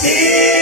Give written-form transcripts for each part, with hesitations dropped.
He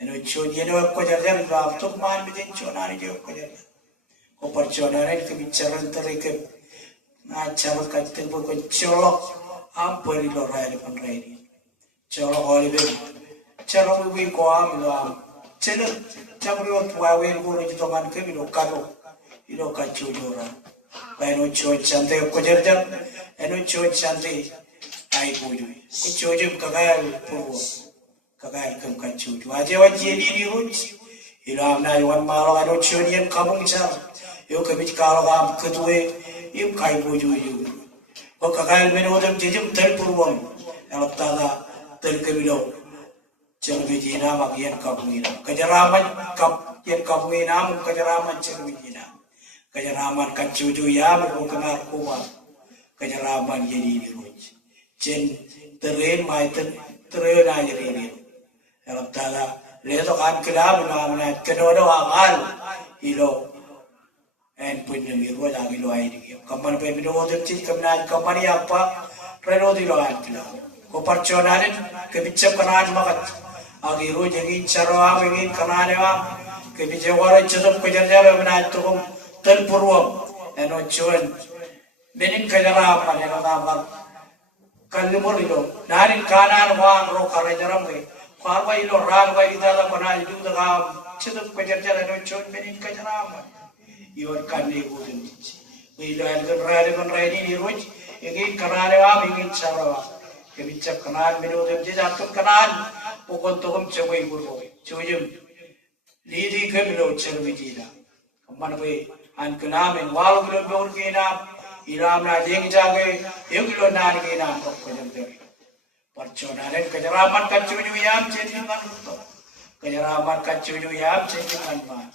eno chonieno ko jarjar ba to man bitin chonani je ko jarjar ko parchonane ke bicaran terike na charo katte ko cholok ampari lo rai pan rai cholok oli be charo wi ko am lo am chelo chamri o tuawe ko ro to man ke lo karo ilo kachu jora eno cho chante ko jarjar eno cho chante ai boju ko choje kagal purwo kagal kam kachu waje waje ni ruch ilo amna wan malo eno chonien kabung cha yo kami kalau am kedue im kai boju yo ko kagal men odam jejum tel purwam elo tada tel kemilo cermejina magian kabungina kajaraman kap yen kabungina mum kajaraman cermejina kajaraman kacuju ya mo kenar kuwa kajaraman yedi ni ruch chen teren mai teren aja ini elo tada leto kan kelam na kedodo amal ilo en punya miru lagi lo air dia. Kapan pemilu odem cik kemenang kapan apa reno di lo air dia. Ko perconanin kebicap kanan makat. Agiru jadi cara ingin kanan ya. Kebicap orang cedok kejar menang tukum terpurwam. Eno cuan benin kejar apa yang nampak kalumur itu. Narin kanan wang ro karajaram ke. Karwa ilo rang wa ida la kanan itu dah cedok kejar eno cuan benin kejar apa. Iwan kande udin dici. Wilayah kan raya ni ruj. Ingin kanan am ingin cara. Kebicap kanan minudem jatuh kanan. Pukul tukum cewek buruk. Cewek lidi kemilo cerwi jila. Kaman we an kenamin walau belum berkena. Iram na jeng jage. Yang kilo nani kena kok kejam dari. Perconaran kejaraman kacuju yam cendingan untuk. Kejaraman kacuju yam cendingan man.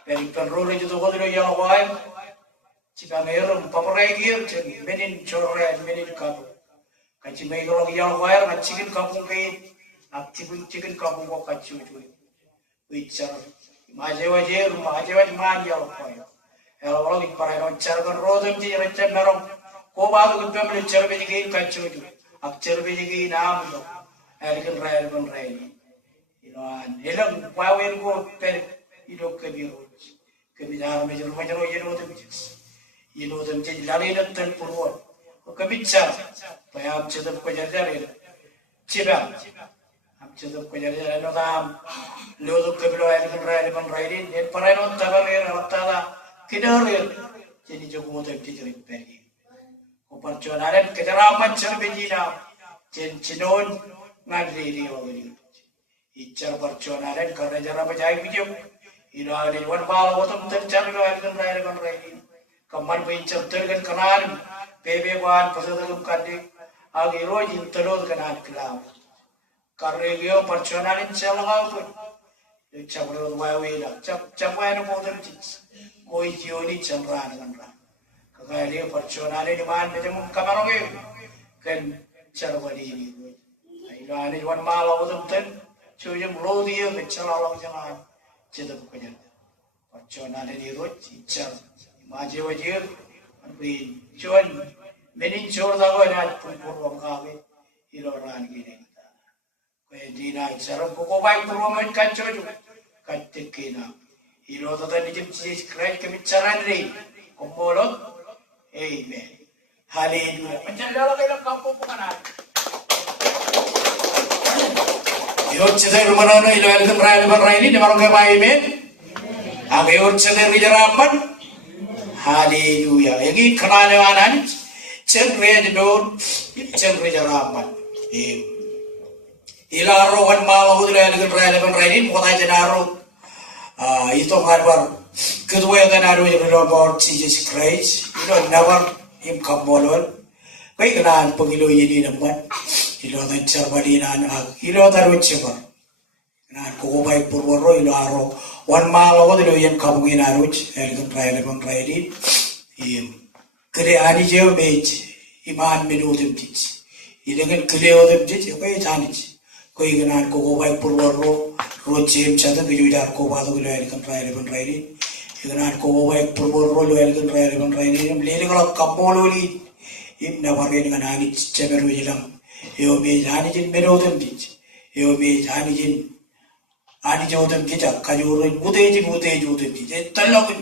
Dari penrole itu kau tidak yang lain, jika merum paparai giat, menin corre, menin kapu. Kaci meron yang lain, kacikin kapu ke, aktifin cikin kapu kau kacu itu. Bicara, majewajer man yang lain. Kalau orang diparai lancar kan rodem jadi macam meron. Kau baru kita beli cerbe jadi kacu itu. Ak cerbe jadi nam itu. Erken rai. Ilan, elang pawen kau per idok kebiru. Kebicara mejaru yeno dem jadi lari dan terpurwat. Kebicara, payah cedap kejar cibam, cedap kejar no dam, loduk kebiru ayat rai dan parai non tabalir tala kidalir jadi jogo dem jadi pergi. Perjuangan kejaraman cerbejina, cinon ngadri dia wali. Icar perjuangan kerana jara berjaya bijak. Ino ada wan bala watam tercari lo akan raya. Kaman bincang terkan kanan, pebewan pasal kandi, agi roji terus kanan kelam. Karena dia perjuangan insyaallah pun, cakap wawi lah, cakap wawi mau terjadi, koi jioni cemran kan. Kakak dia perjuangan ini mana macam kamar orang kan cara berdiri. Ino ada wan bala watam ter, cuci mulut dia kecelalang jangan. Cedap kejar. Perjuangan ini rot, icar, wajib, beri cuan, menin cor dago nak purwam kami, iloran gini. Kau dina icar, kau baik purwam kan cuju, katik kena. Ilo tata dijam cis kerai kami caran ni, kombolot, amen. Haleluya. Macam dalam dalam kampung bukan. Yo cedar rumah nona ilo elken raya ini di marong kebaya men. Agi yo cedar bijaraman. Haleluya. Yagi kenane wanan cedar jedor cedar bijaraman. Ila rohan malu ilo elken raya ini kota jenaro. Itu ngarbar kedua kan aru yang berlomor Jesus Christ. Ilo nabar im kambolol. Kau kenal pengilo ini nampak. Ilo dan cerbadinan ilo taruh cebar. Nah, kau baik purworo ilo aro wan malo ilo yang kabungin aruj elken raya di. Kere ani jauh bej iman menu dem tic. Ilo kan kere dem tic kau jani. Kau kenal kau baik purworo rojem cata bijudar kau batu ilo elken raya di. Kenal kau baik purworo ilo elken raya di. Lele kalau kampololi ibna warga dengan ani ceberu jelang. Yo be jani jin merodem dich. Yo be jani jin 아니 저든 기자 가지고는 무대지 오든지 달라고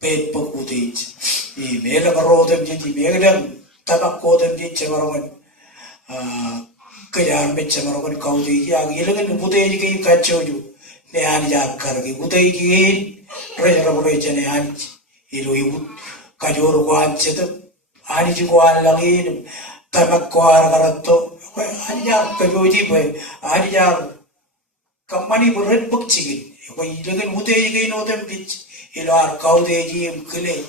배법 무대지 이 매가 로든지 매그냥 타박고든지 제가로는 그냥 몇점으로는 가우지기 하기 이런 무대지 같이오죠 내 아니자 가르기 무대지 그래서라고 했잖아요 아니지 이로 가지고 관체도 아니지 관랑이 타박고 알아가라또 아니자 그거지 뭐 아니자 Kamani berat bekcigin, ko ilegan muda igin odem pitch, ilar kau deji kile,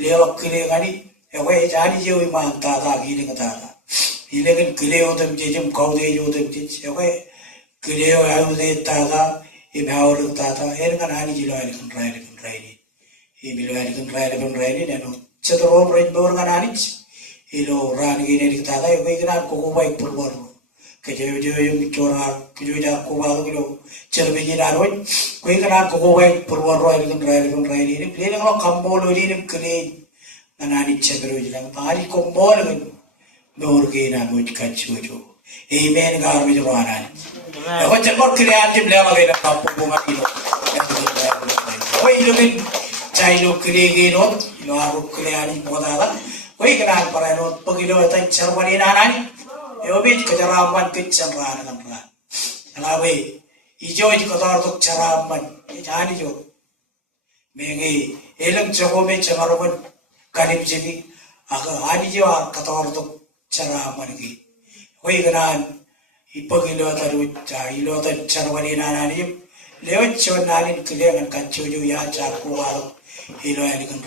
lewak kile gani, ko jani je oi man tada giling tada, ilegan kile odem jejum kau deji odem pitch, ko kile o ayu de tada, imhaur tada, kan ani jilo kan rai ni, neno cetro berat bor kan ani, ilo ran gini tada, ko ikan ko baik purwar. Kejo yung chora kejo jar ko ba kilo cerbe ni daroi ko ikana ko ko bai purwan roi kan rai ni plene ko kambol ri ni kle nanani chebro jang pari ko bol gan dor ge na mo kachu jo e men gar mi jo ana ko chakor kle an jim le ma ge na kapu ko ma ni ko ilo min chai lo kle ge no ilo aru kle ani mo da ko ikana para no pagilo ta charwani na nani Eobit kejaraman kecerahan nampak. Alawe, ijo itu kotor tu ceraman, jadi jo. Mengi, elang jago me cemaroman kanip jadi, agak hari jo kotor tu ceraman ki. Koi kenan, ipagilo taru ilo taru cerwani nananim, lewat cuan nanin keliangan kacu jo ya jago waru. Ilo yang dikan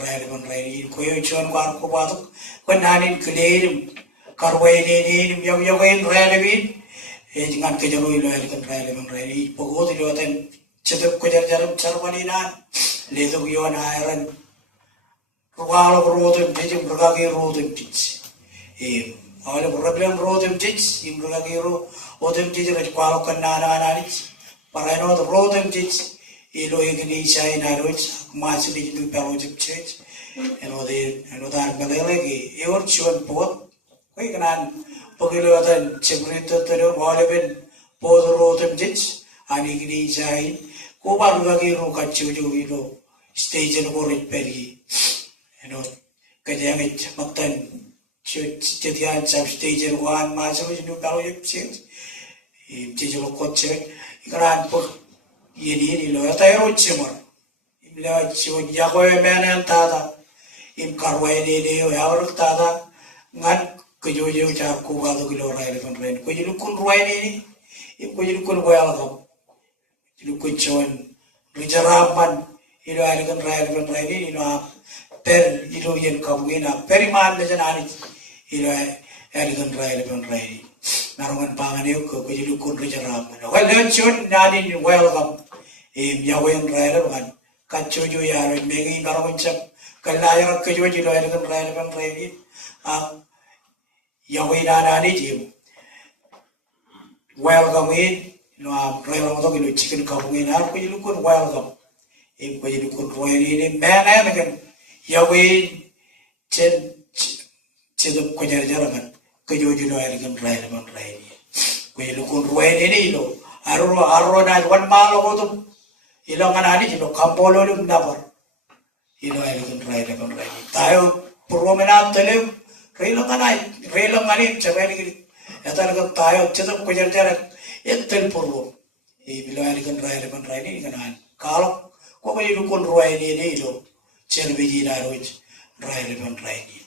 rai, koi cuan waru waru, koi nanin keliangan karwai ni yang relevin jangan kejarui lo kan relevin pokok itu kan cetuk kejar cermani nan letuk yon airan rualo rodem jadi berbagai rodem tic oleh problem rodem tic im berbagai rodem tic jadi kalau kena nana para no rodem tic ilo ini saya naruh masih di situ kalau tic eno dar lagi eor cuan pot Koi kanan pagilo atan cemrito tero waleben podro temjich ani gini jai ko baru lagi ro kacu jo ilo stage no korit peri eno kajamit maktan jadian jam stage no wan masuk no kalau yep sih jadi lo koce kanan pag ini lo atayro cemor imla cium jago menan tada im karwai ni ya orang tada ngan kejo jar ko ba do kilo rai le kon ren ko jilu kun ruai ni ko jilu kun boyal ko jilu kun chon rijarapan ilo ai kon rai ni ilo per ilo yen ka buina periman le janani ilo ai kon rai ni narongan pangan yo ko jilu kun rijarapan ko le chon nani ni welcome ya wen rai le kan kacho jo ya re megi narongan chap kalaya kejo jilu ai kon rai ni Yahweh nana ni jim welcome in no am relo to kilo chicken kabung in har ko yilukun welcome im ko yilukun royri ni mana kan Yahweh chen ko jar kan ko jojo no ari kan relo man rai ko yilukun royri ni lo arro na wan malo ko to ilo ngana ni lo kampolo lum dabar ilo ari kan relo tayo promena tele Relong ani cewek ni, ya tak nak tayo cetuk kejar jarak, entel perlu. Bila hari kan rai ni kan kalau kau bagi dukun ruai ni lo, cel biji naruj rai ni.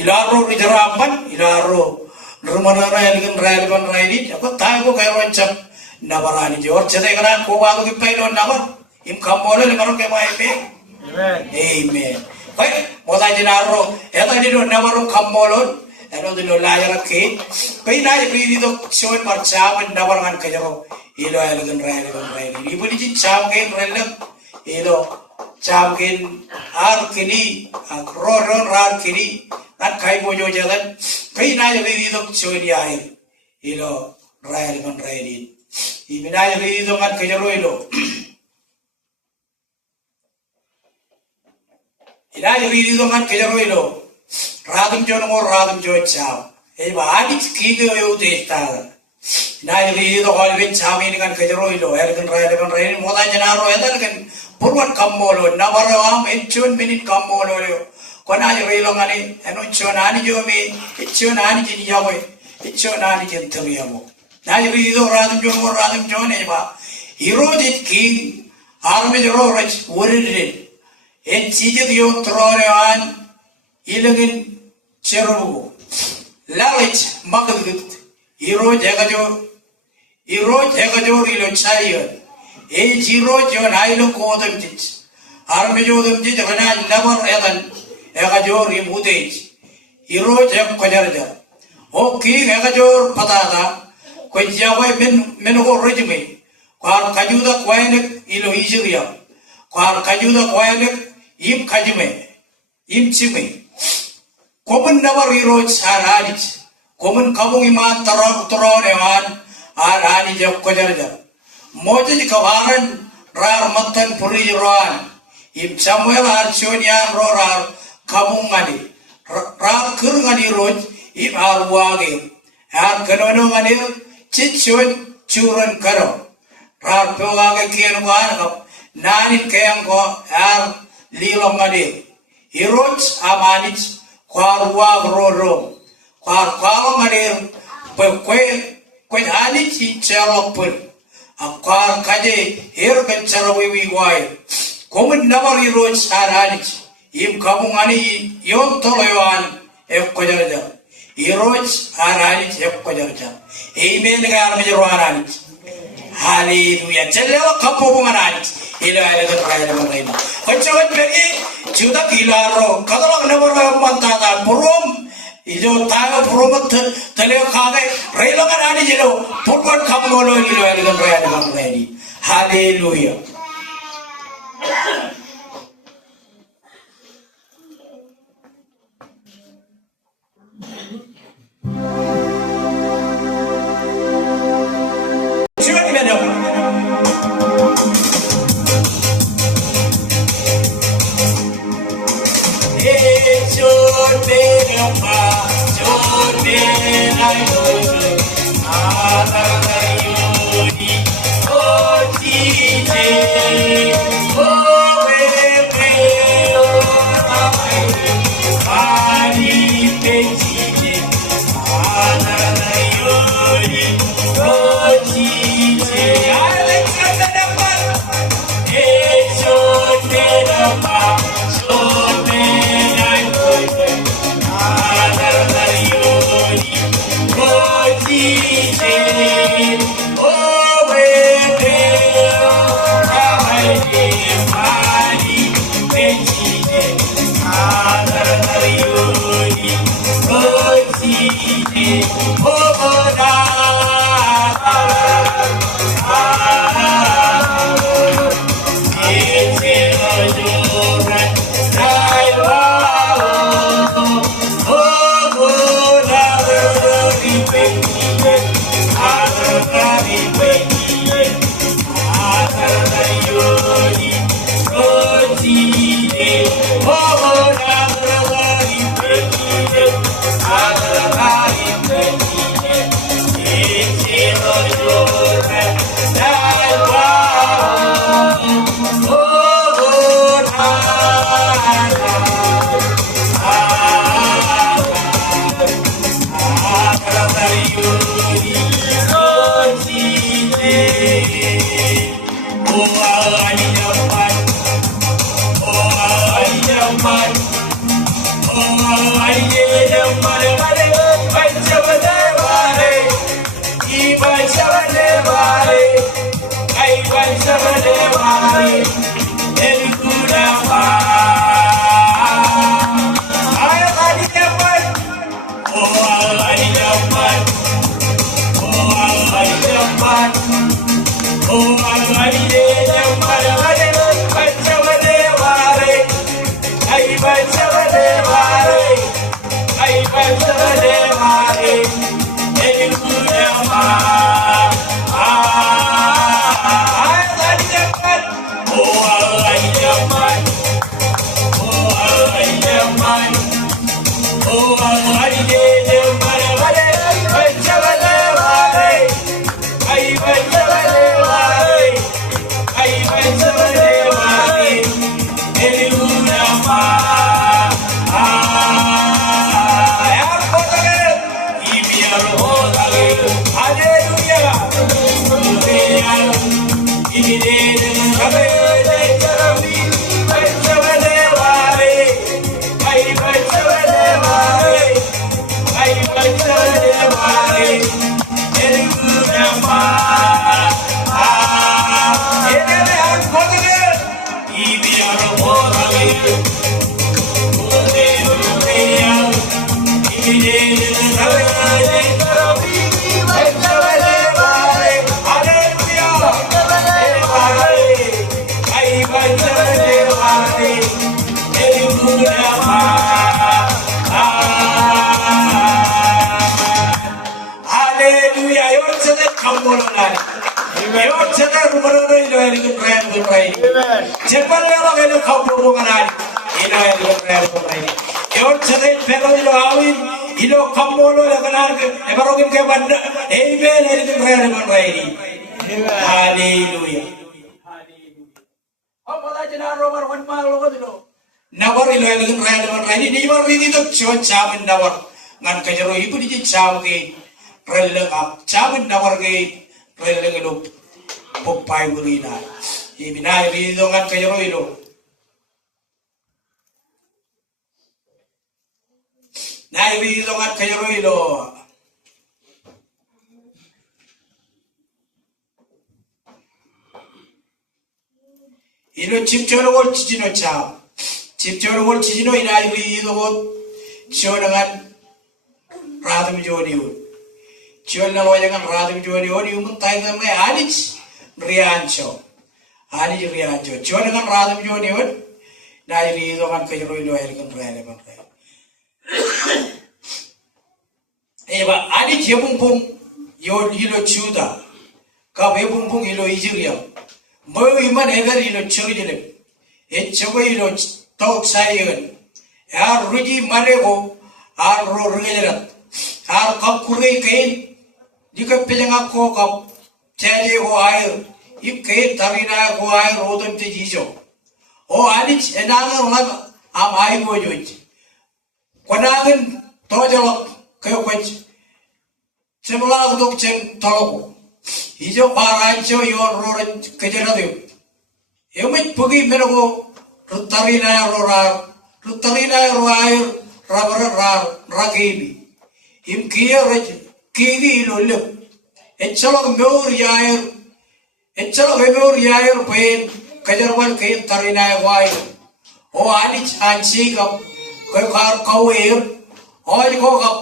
Ilaro rijarapan, ilaro rumah rai ni, aku tayo ko kaya roncam nabarani jor cetek kan kau baru kipai lo nabar, im kampole le baru kemai pe. Amen. Baik, mau tanya naro, tadi do nawaru kamolon, di lo layar ke, kau naya beri itu show marcaman nawaran kajaro, ilo elegan rai, ibu di camken relem, ilo camken ar kini, roron rar kini, kan kai bojo jalan, kau naya beri itu show dia ilo rai, ibu naya beri itu kan kajaro ilo. Ila yuri do man kejaro ilo radum jo chao e ba adik kigo yo de ta Nairi the oil with Chamin and Kajaroilo, Erican Rain, Modajanaro, Elegant, Purwan Kamolo, Navaram, 8 minute Kamolo, Konai Rilongani, and Uchonani Jomi, Ichonani Yahweh, Ichonani Gentariamo. Nairi the Radam John Eva, Eroded King, Army Rorich, wooded it, and Sidio Troyan, Elegant Cherubu, Lalich, Magagut, Hero Jagajo Rilo Chariot, A Giro John Ilo Kodam Tich, Armajodam Tich, never Evan, Egajor Imudage, Hero Jag Kajarja, O King Egajor Patata, Quenjawa Menho Regime, Quar Kajuda Quanek Ilo Ijiria, Quar Kajuda Quanek Im Kajime, Im Chime, Common never heroes are Hadich. Common Kabungiman Toroneman are Hani Jakojarja. Mojit Kavaran, Rar Matan Puriran, Im Samuel Archonian Rorar, Kabungani, Rar Kurgani Road, Im Arwagi, Ar Kanonomani, Chichun, Churan Karo, Rar Pogaga Kianwanga, Nanin Kayango, Ar Lilomani, Heroes Amanich, Quarwag Roro. Quar Madir, quite Hanichi Chalopur, a quar Kaje, here can Charawi wide. Common number roads are Hanich, Im Kabumani, Yon Toloyan, F. Kojarja. Heroes are Hanich, F. Kojarja. Amen, Garmajan. Hallelujah. Tell you a couple of Hanich, Ila, but you would be Judah Kilaro, Katalog never have Montana, Purum. Ijo tayo promote taleo kage relo kanani jelo purwan kamolo ilo elegan raya elegan ready. Hallelujah. Siapa ni mana? manani. Yon chete rumara ilo elikin prayer kunrai. Cepat lelok ilo kampung manani. Ilo elikin prayer kunrai. Yon chete peko ilo awin. Ilo kampung lo lekanar ke. Ebarokin ke banda. Amen elikin prayer kunrai. Hallelujah. Apa aja na romer wan malo ko dilo. Nawar ilo elikin prayer kunrai. Ni war ni to chon chamin nawar. Ngan kajaro ibu di cham ke. Releng am chamin nawar ke. Releng ilo. Popai burina, ini naik di dongan kajero ilo. Naik di dongan kajero ilo. Ilo cipcoro wol cicino cam, cipcoro wol cicino ina di dongan cio dengan radum jodiun, cio dengan radum jodiun diumun tay namanya Anis. Riancho, ani Riancho. Cuman dengan radam Joni wan, dari itu kan kejero itu air kan raya kan raya. Eba, ani jebung yo ilo cuda, kau jebung ilo ijiriam. Mau iman ever ilo cuci jelek, coba ilo tok sayon. Ruji malego, rogerat, kau kurei kain, jika pelang aku kau Jadi ko air, if kay tarina ko air rodon te jijo. O anich enangan lang am ay mo yun. Kwanangin tojalo kayo kwech. Simula ko chen tolo. Hijo parancho yon roran kajana dio. Yumit pugi mero ko rutarina ro air rabar ragibi. Him kiya raj kigi lolip. Echolok meur yair pen kajarwal kain tarina wai o anich anchi kap koi kar kawer oi ko kap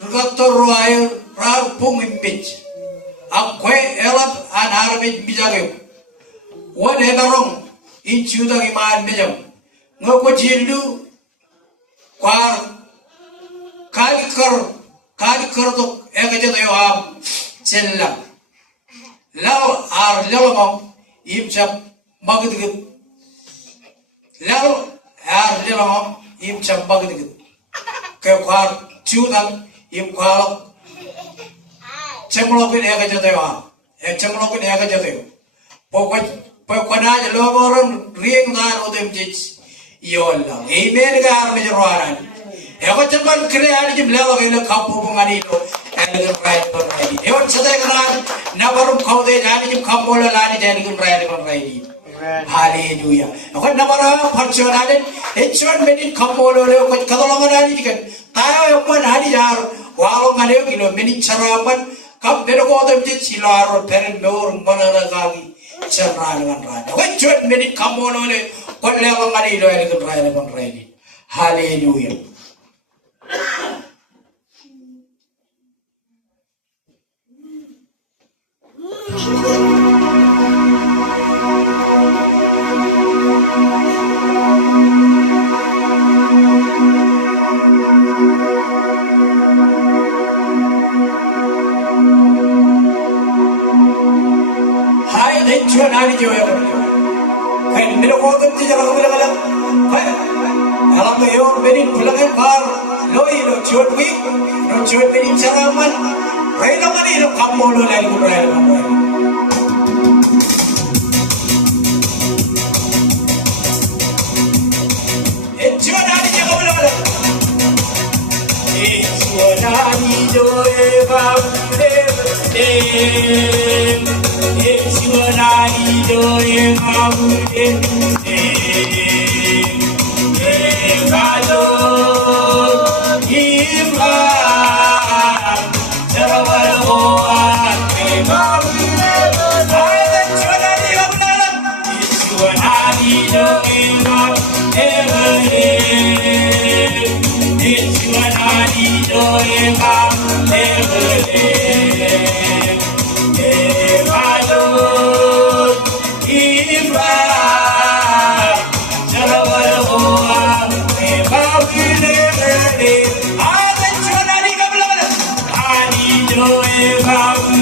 rugator wair rar pung imbich ak koi elap an arbit bijage wan hedarong in chuda iman bijam ngoko jildu kwar kali kar to eka jado yo am chella law mam im chap magdgit law mam im chap magdgit ke kwar chudan im kwar chemlogin eka jado yo am chemlogin eka jado yo pokona lo moron ring dan odem jich yolla amen ga ar me roaran eko cepat kreari jim law ga kapu bungani lo elikin prayer kunrai. Ewan sadai kenan nabarum kau deh jani jim kamola lani elikin prayer kunrai. Hallelujah. Akan nabara percaya econ menin kamola le kau kadalongan lani jikan. Tayo yang mana hari jar walau ngaleo kilo menin carapan kap bero kau tu mesti silar peren beur mana lagi cerah dengan rana. Econ menin kamola le kau lewat ngali lo elikin prayer kunrai. Hallelujah. Hari jo ya kan mero ko to ti jala gala kan alam me yo beri pulangan bar loi lo chotwi no chotwi charaman raina mani lo kammo lo lai ko rai echonani jo gala echonani jo e ba de Echonani joye mabude Ekado Imba Jarawal hoa Mabude Echonani gabnalam Echonani joye mabude Echonani joye mabude Ani joe babu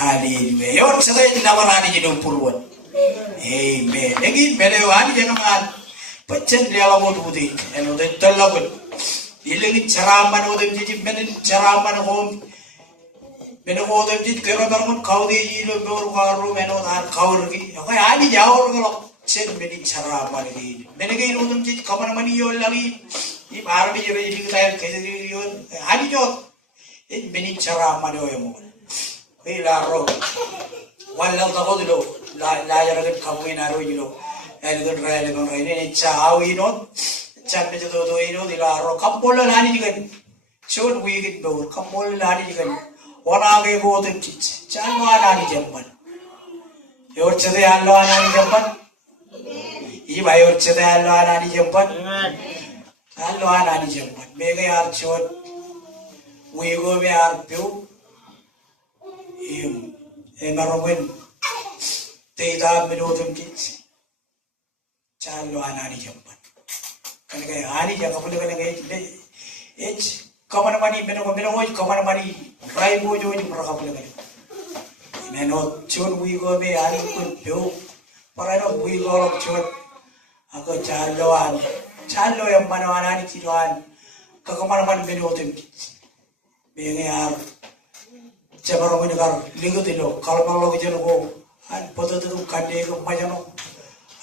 Hallelujah. Yon sa tayo dinawarani niyo puluan. Amen. Naging melewani jangan man. Pacan dia lawan budi. Eno de talawan. Ilangin caraman o dem jiji menen caraman hom. Meno o dem jiji kera bangun kau di ilo bor karu meno har kau lagi. Aku ani jauh kalau sen meni caraman ini. Menegin o dem jiji kaman mani yo lagi. 이 말을 이제 이렇게 그들이 아니죠. 이 미니처럼 말이에요 뭐. 그 라로 wallahu la yaragan kamuin aroilo elgon raine chaawino chamme do ino dilaro kambola lani digan chon wigit bor kambola lani digan onage go de chanwa lani jamban yorchade allo anani jamban ई भाई yorchade allo anani jamban allo anani jamban mega yar chon wigo me ar piu Emarongin tidak menurut kita calo anani jamban kan kaya ani jaga boleh kan kaya kaman mani menong kaman mani rai bojo ni mereka boleh kan menot chun wigo me ani kun pio para no wigo lok chun aku calo yang mana anani kiloan kakaman man menurut kita mengenai Jabarong ini kan lihat itu kalau malu kita logo an foto itu kan dia ke macam no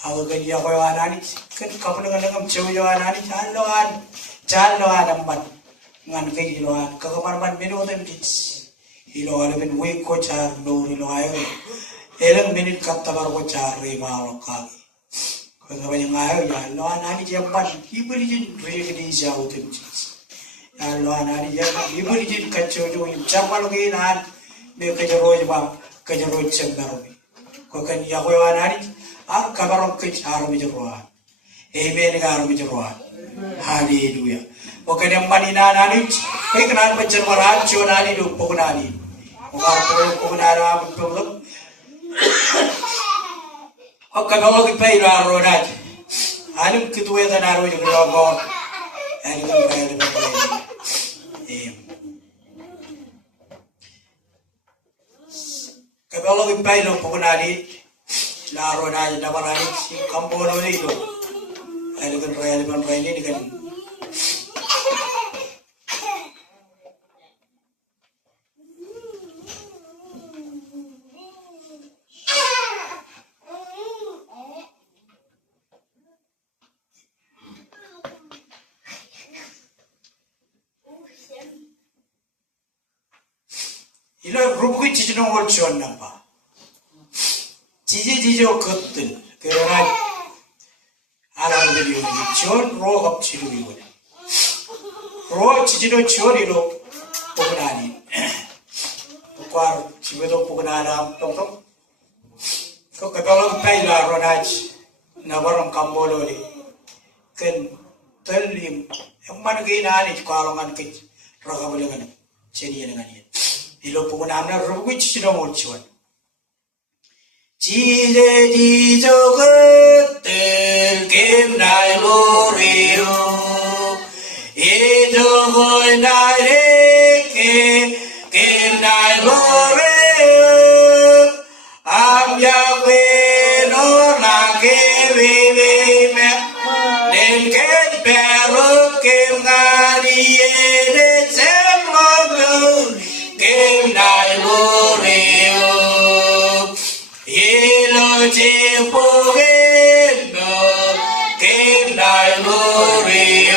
aku kan dia kau anani kan kapan dengan cewek anani caloan amban ngan ke hiloan kakaman menu tem kits hiloan men wing ko char no hiloan eleng menit kata baru ko char rima lokal kalau banyak ayo ya lo anani jamban ibuli jin regi jauh tem kits lo anani jamban ibuli jin kacau jo jamban lagi nan me kajaroj ba kajaroj chengarobi ko kan ya ko anani ar kabarong ke char mi jroa amen gar mi jroa haleluya ko kan mani nanani ko kan bajar maraj chonani do pognani ko gar pognara poglo o kabalo ki peira ronat alim kitwe da naro jro go ani kan kaile Kalau kita pilih pengenali, laro naya dapat si kampung ini itu, ada kan raya ini kan. Ilo rubuki cincin orang cuan nampak. 지지지죠 것들 그러나 아람들이 오니 전 로갑 치료이거든 로 지지로 지원이로 보고나니 과 집에도 보고나라 똥똥 그 그걸로 빼라 로나지 나버럼 감보로리 ken terlim emman ginaani kalongan ke ragabulengan cheniyengan ilo pugunamna rugu chichino molchiwan 지저 그들 김날 모리요 이저걸 나에게 김날 모리요 암야괴 노라게 위위메 nelken pero 김가리에 셈먹을 김날 모리요 지포겠노 김날 모리요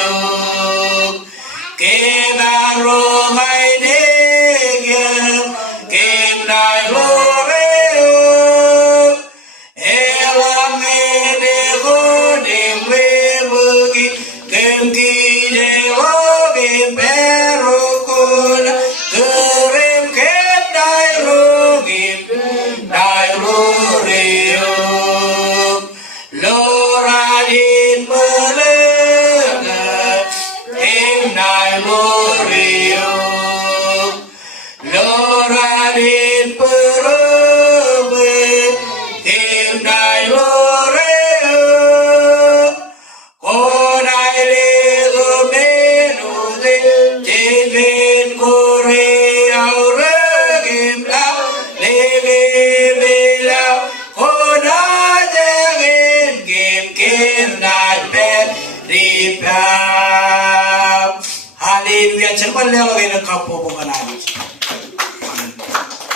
김나로 마이네게 김날 모리요 에랑에네 고님we 무기 김기제와 김베로군 그림 김날로 김날 모리요 Loradin melengat Kimnai Morio Loradin perubin Kimnai Morio Kodai lego menudin Jinvin Korea Regim lau Legi bilau Kodai Haleluya cerman lelo gena kapo bukanani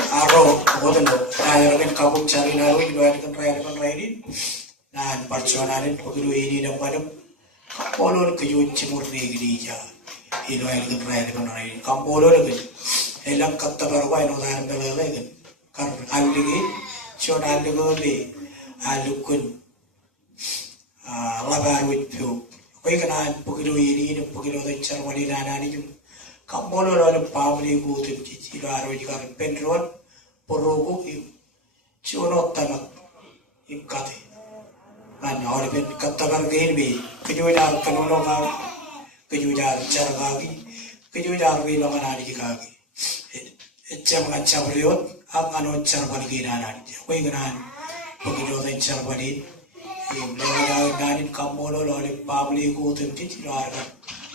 aro bodan do ayo gen kapo cari naru ido kan raya ini nan parcuanan poguru ini dan padam Kampolol kejuci murni gereja. Ilo air gerai dengan air. Kampolol ke. Elang kata berwai no dar belale kan. Karena aligi, cion aligi alukun labar witpu. Koi kana pukilo ini pukilo tecar wali nana ni jum. Kampolol ada pamli gutim cici lo arwaj kar penron porogo im. Cionot tanak im kate. Ana ore pen kata bergain be. Kejujar kanuno ka. Kejujar cargagi. Kejujar wilo manani kagi. Ecam ngacam riot, akan ocar balik nanan. Kau ingat, begitu dan car balik, lewat nanin kamu lalu publik itu tidak ada.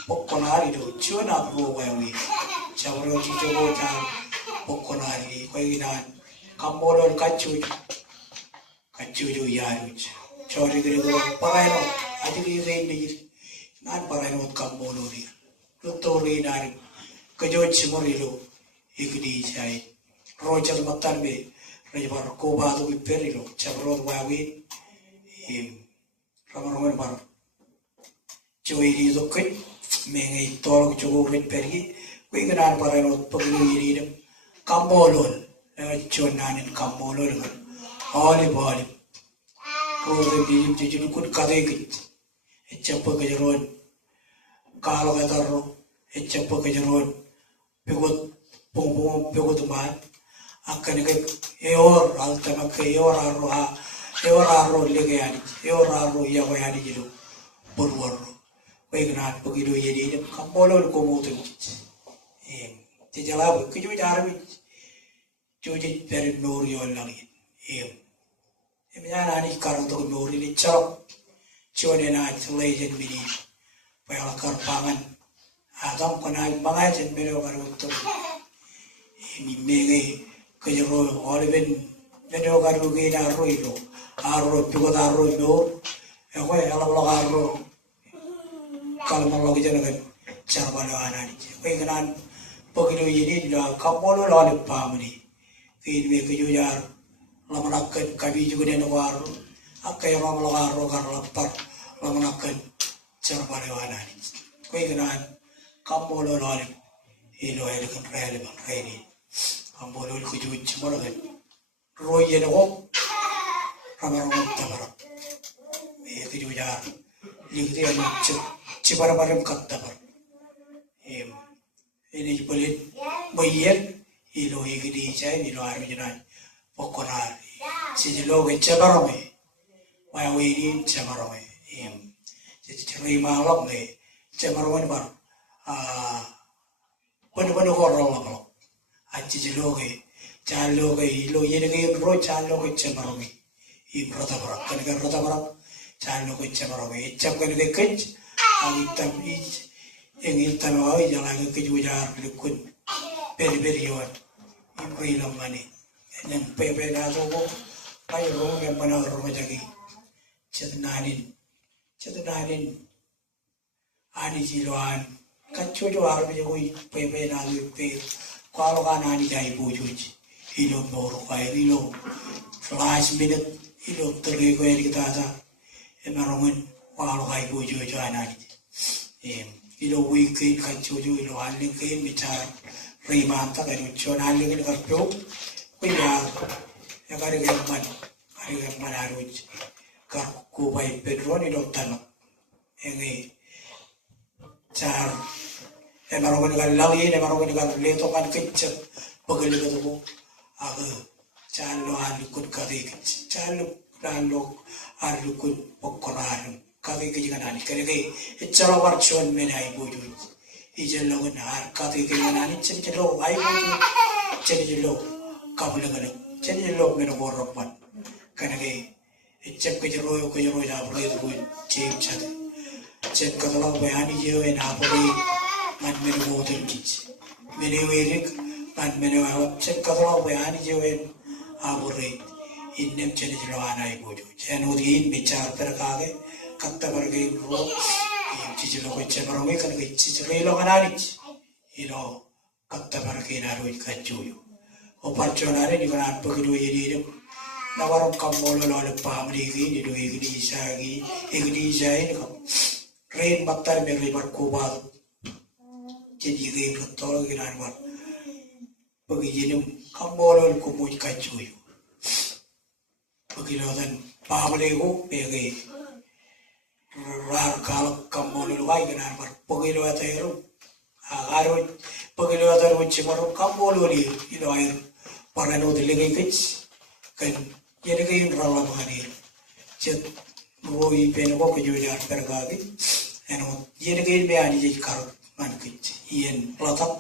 Pokok hari itu, cuma nak buat ini. Car riot itu bukan pokok hari. Kau ingat, kamu lalu kacu itu ya itu. Cari kiri pakai no, aja kiri ini, nan pakai no kamu lalu dia. Lutori nanin, kejual cemur itu. Ikdi jai rojar matan be rejar ko ba do perilo chabrod wawi ramar bar joy ri do kit mengai tol jogo rin peri we gana barano paglu yiri dem kambolol chonanin kambolol holi boli roze bi jidu kun kade kit echappa gajaron kalo gadaro echappa gajaron pegot pung pegot man akan ke eor altama ke eor arro lege ani eor arro ya wa ani jidu borwor Baiklah, begitu jadi kampolol komuter. Tejala begitu jarbi. Cuci dari nuri orang ini. Emang ani karo tu nuri ni cakap. Cuci na selain bini. Payah karpangan. Agam kena bangai jen beri karo tu. Ini mengai kejeroh oleh beri karo gina arro itu. Arro juga arro itu. Aku kalau arro. Kalau malu kita nak cara balawan ni, kau kenal begitu ini dah kampolo lalu pamri, ini kejujar, lama nak kabi juga dia nawar, akai lama lalu lapar, lama nak cara balawan ni, kau kenal kampolo lalu, ini loh kan relevan ini, kampolo kejuj cuma kan, roy yang awak, ramai orang tabarak, kejujar, lihat dia Ciparam katabar, ini boleh bayar, ilo egdi cai, ilo arjunan, pokonar, sejauh ciparam eh, wah ini ciparam eh, jadi malam eh, ciparam ini bar, penuh korang lah, aja jauh ilo ini ro jauh ciparam eh, ini rota berak, kan rota berak, jauh ciparam eh, cap kan kecil. Ang awal jangan kejujar lekun beri-beriwan impri lamani yang pepe naso ko ayo yang mana rumah jagi cetunanin ani jiluan kacu juar bejoi pepe naso pe kalau kan ani jai bujuj ilo boru kai ilo flash minute ilo tergego yang kita ada emarongin kalau kai bujuj anani ilo weekend kacuju ilo aling kain bicara rimanta kan ucon aling ini karpio kuya ya kari gamman aruj karku bai pedron ilo tanok ini car emarongan kan leto kan kecil pegel gitu aku calo alukun kari calo alukun pokoran kaki kejikan ani kaki cara warcuan menai boju ijen logan har kaki kejikan ani ceri lo ai boju ceri lo kabul galu ceri lo meno borropan karena ke icap kejero ya boleh tu cip chat chat kalau bayani jero en apori man meno boten kic meno erik man meno chat kalau bayani jero en apori innem ceri lo anai boju ceno diin bicara terkage kata bergaya ro, cicilo kecil berumur kan cicilo ilo kanari, ilo kata bergaya naruh kacuyo. Opar conare di mana begitu jadi itu, nawarom kamu lalu paham lagi, di dua igdi sagi ini kam, rain matar me river kubal jadi rain rotol ginan war bagi jenum kambolol kumuj kacuy bagi lodan pablego bege rar kalak kambolol wai ginan war bagi lo atero agaro bagi lo atero chimaro kambolol ilo air parano dilege kich kan jadi kain rala mahadir cet roi pengo ke jojar pergagi eno jadi kain be ani jadi kar man kich ien platak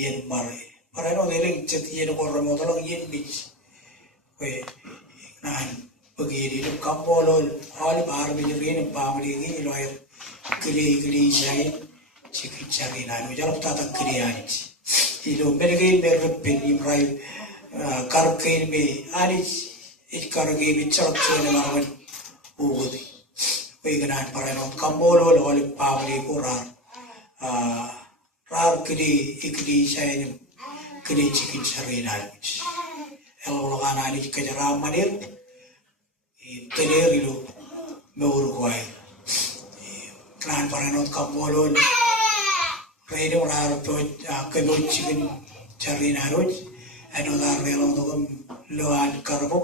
ien mare parano dilege cet ien korro modalo ien bich we nan bagi di kambolol hal bar bi rin pamli gi ilo air kili jai cikit cari nanu jalap tata kili ani ilo berge berpe imrai karkain be ani ikarage be chok chone marwan ugudi weganan parano kambolo lol pavli kurar rar kili ikli shayin kili chikin sharina elo gana ni kajara manir tenerilu meuru kwai kan parano kambolo reino rar to kemo chikin sharina roj ano dar relo to loan karbo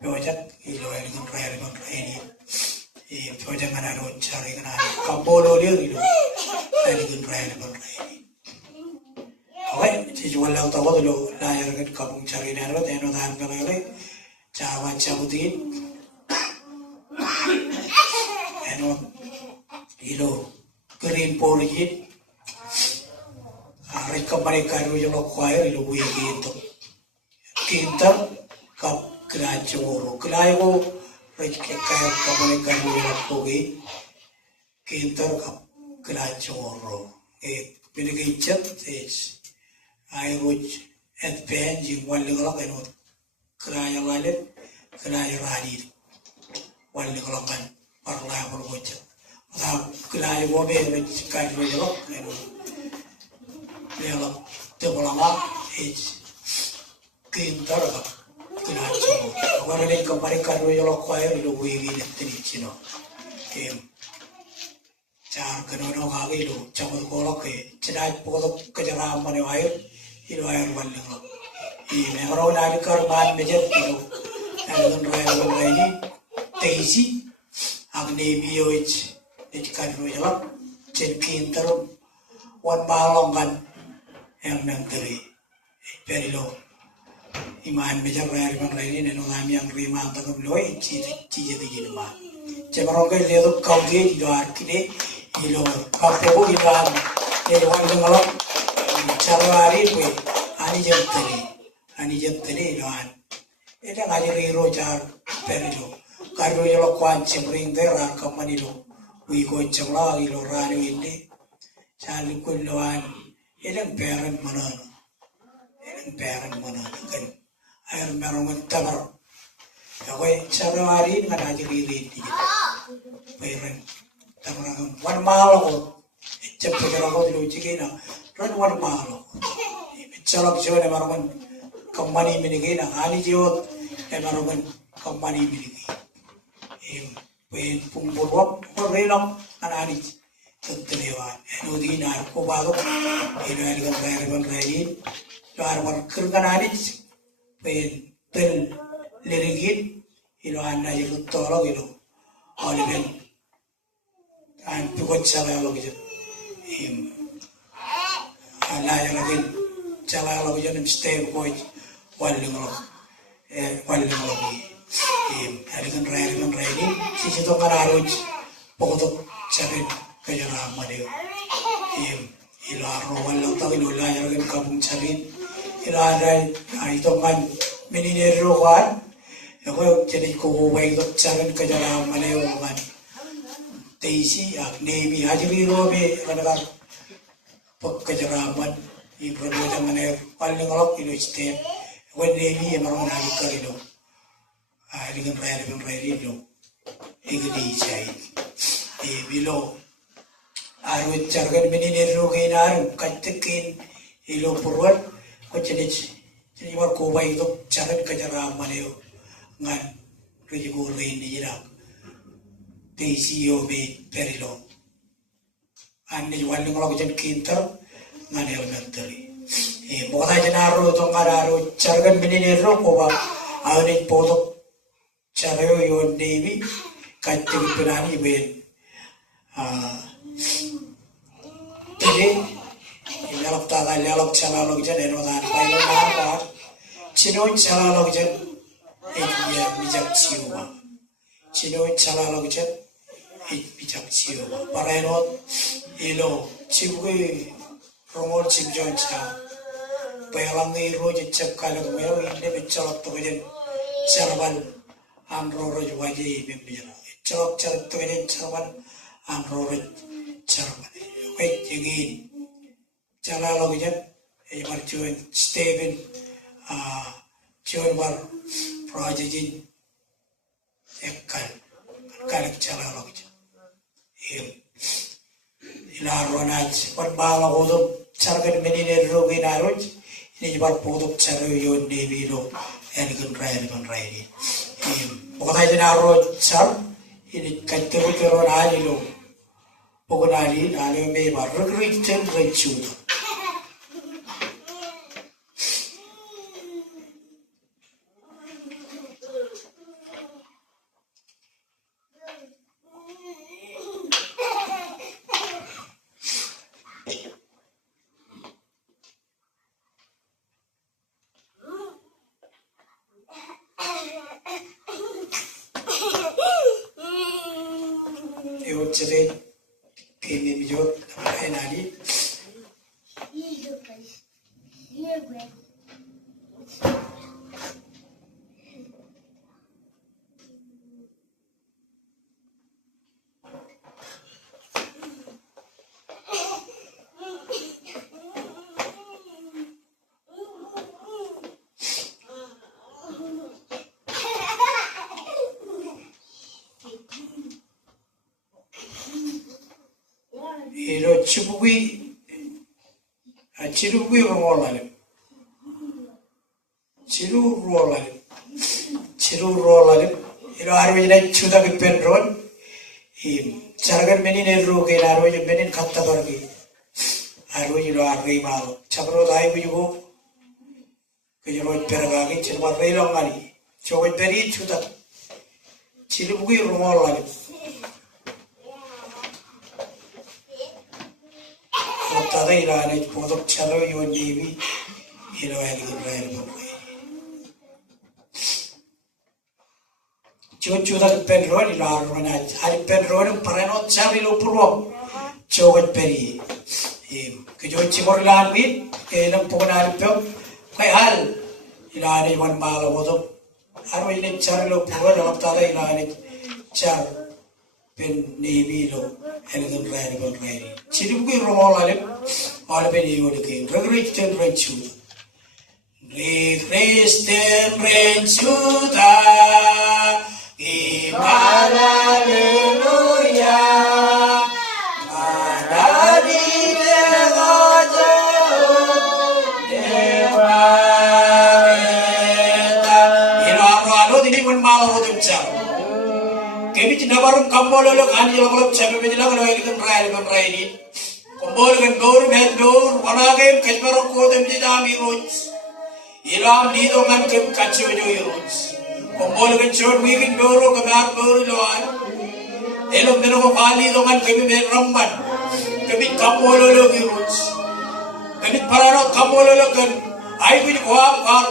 project ilo elgon reni project ana ro chari kana kambolo le ilo elgon reni awai si jual lau tahu tu lo layar kan kampung cari ni ada teno tahan kalau cawan cabutin eno ilo green polijit mereka mereka itu yang kuai ilo buat gitu kita kap kerajaan kerajaan mereka kaya mereka itu yang kuai kita kap kerajaan bila kita I would advance in one little and cry a wallet, cry a radi, one little man, or laugh or watch. Without cry woman, which kind of look and little double amount, it's clean terrible. When they come back, I will acquire the way in the Tricino. Char Canono Havilu, Chamu Goloke, Chidai Polo Kajara Manawai. Ilo air wallo ini orang dari korban bejet itu alun raya ini teisi agne bioich ikan rojak cenkin terum wan balongan yang nangteri perilo iman bejet raya ini neno kami yang rima takam loi cije jadi mah cemerong ke lihat kau dia di luar kini ilo kapu ilo wan ngalok Charwari we ani jenteri loan eda ngajari rojar perilo karo yolo kwan cemring dera kamani lo wi ko cemla ilo rani indi chali kulloan eda peran mana kan air merong tabar yawe Charwari ngajari indi peran tabar wan malo cepet kalau dulu cikina ran wan malo calak jiwaemarongan company miliki na ani jiwaemarongan company miliki pungburwap relam anani tentulewan enudi na ko bago ino aligan rayin luar war kergan ani pen lerigin ino anna jiru tolong ino oliven an tukot salah lagi layar lagi Cala lo jangan stay boy walling lo alikan raya ini sisi tu kan harus pokok cari kerja ramah dia ilar wallang tak ilu layar lagi kampung cari ilar itu kan meniner rohan aku jadi kau baik tu cari kerja ramah dia kan teisi nemi hajri robe kan kerja ramah Ibrahim jangan paling ngelok itu setiap when Navy yang orang nak ikut itu, dengan raya itu, ikut dijai. Bilo, arut carkan menini rogai naru, katakin ilo purwan, kau jadi war kubai itu caran kejaran mana yo, ngan rujuk rain di jirak, tesi yo be perilo, Ani wali ngolok jen kinter ngane menteri. Boda jenaro to ngararo chargan minero ko ba awni podo charayo yon devi katti pinani ben. Jadi lalok taga lalok chala log jen eno dan pailo na ba chino chala log jen ya bijak siwa. Chino chala log jen bijak siwa. Paraino ilo cibugi romol cibjon cha pelangi roje cep kalak mero inde bicolok to jen cerban amro roje waje bimbira colok cerban to jen cerban amro roje cerban wait jengin chala log jen mar cuan Steven cuan war projejin ekal kalak chala log jen Ilaronaj, what bala odom, chargan menine rogi naroj, ini bar podok charo yon devilo, elgon rai. Pokoknya jenaro char, ini kanteru keron alilo, pokoknya ali me bar rugrit ten rechudo. Jadi kini bijot enali. Ilo cirugi rolale, ciru rolale. Ilo arwajina cuda kipenron, cargan menin eruge arwajin menin katta bargi, arwajilo arwi malo. Cabro dai bujugo, kejuroj pergagi cirwa relongani, cowok beri cuda, cirugi rolale. Tada ilane podok chalo yon devi ilo elgon rai. Cuda penron ilar mana hari penron parano chavilo purwo cogot peri. Kejo cibor ilan bin enam pokona ripyo kai hal ilane wan malo podok arwo ini chavilo purwo dalam tada ilane char pen nevilo elgon rai. Cirugi romolale alben yolike regreten renchuda regreten renchuda hallelujah adadi degajo deveta ilo alo dini pun malu tudca kemi cinabarum kambololo kani jolok chabe bejila kalau elgon rai ini Kumpul kan gaur met gaur wanagem kesmaro kodem jami roch ilam di dongan kem kacu jo roch kumpul kan chod wikin gauro kamar gaur loan elo meno ko pali dongan kemi men ramban kemi kamolo lo roch kemi parano kamolo lo kan ai bin ko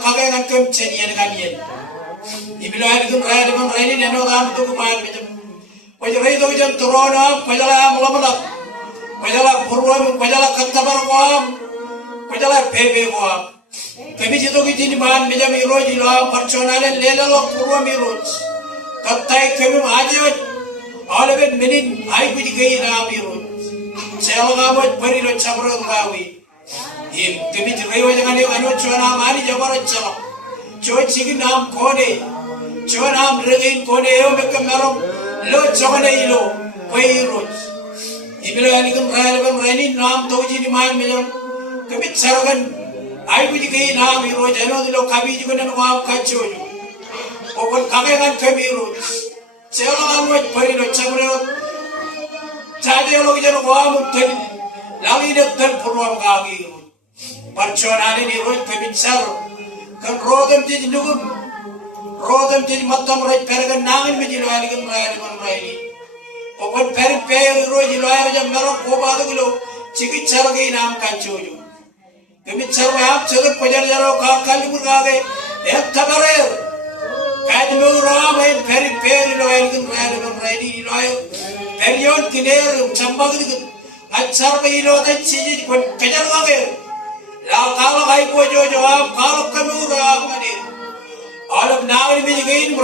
kage kan kem chenian kan yen ibilo ai kan rai ni neno dam tu kumar bitum wajrai do jam turona pajala mulamala pajala purwam pajala kantabar wam pajala bebe wam kami jito kitini man meja miroj ila parchonalen lelalo purwam miroj kattai kami majot aleben menin ai kuji gai na miroj chelga moj bari lo chabro gawi im kami jrewa jangan yo ano chona mari jabara chala choi chigi nam kone chona nam regin kone yo mekamarom lo chone ilo koi roj ibilo anikam raini nam toji ni man mejon kami saragan ai buji kai nam iro jano dilo kabi ji konan wa kacho okon kage kan kami iro chelo amoj parilo chamro Jadi orang jangan wamuk tadi, lagi datang purwam kaki. Percuanan ini roy kebicar, kan rodam jadi nugum, rodam jadi matam roy pergan nangin menjadi roy lagi. Pokok per roy jadi roy jam merok kobadu gilo, cikicar lagi nam kancuju. Kebicar waham cepat pajar jaro kali berkage, tabarer. Kaji murah main per roy lagi roy. Period kiner chambag dik achar mai lo ta chiji kon kejar lage la kala kai ko jo jawab kala kamura mani alam nawi mi gain bro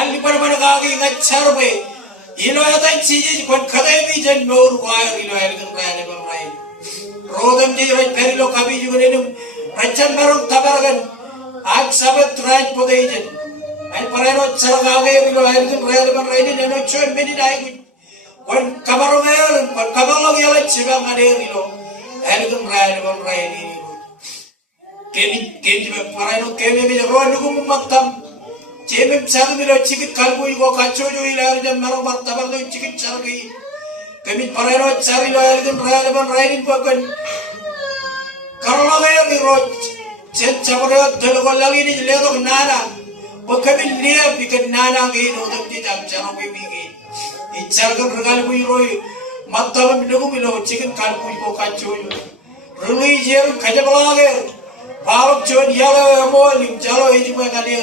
ali par par ga gi achar mai ilo ta chiji kon khade mi jan nor wire ilo el kan rai le rai rodam ji rai perilo kabi ju ne rachan marok tabargan aj sabat raj podai jan ay parero charagage ilo el kan rai le ne no choy meni dai kon kabaro ngel kon kabalo gele chiba ngade ilo el kan rai ni kemi parero kemi mi ro nugu matam cheme chag mi lo chikit kalbu go kacho jo ila jam maro martabar do chikit chargi kemi parero chari lo el kan rai ni pokon karlo ge ro chen chabore delo lagi ni le do nana pokami liya bikin nana ge no dum ti jam charo ge mi ge icharga regal bui roi matam minugu milo chicken kalbu go kacho jo rului jer khajabala ge balok chon yalo mo lim jalo ejuma ngane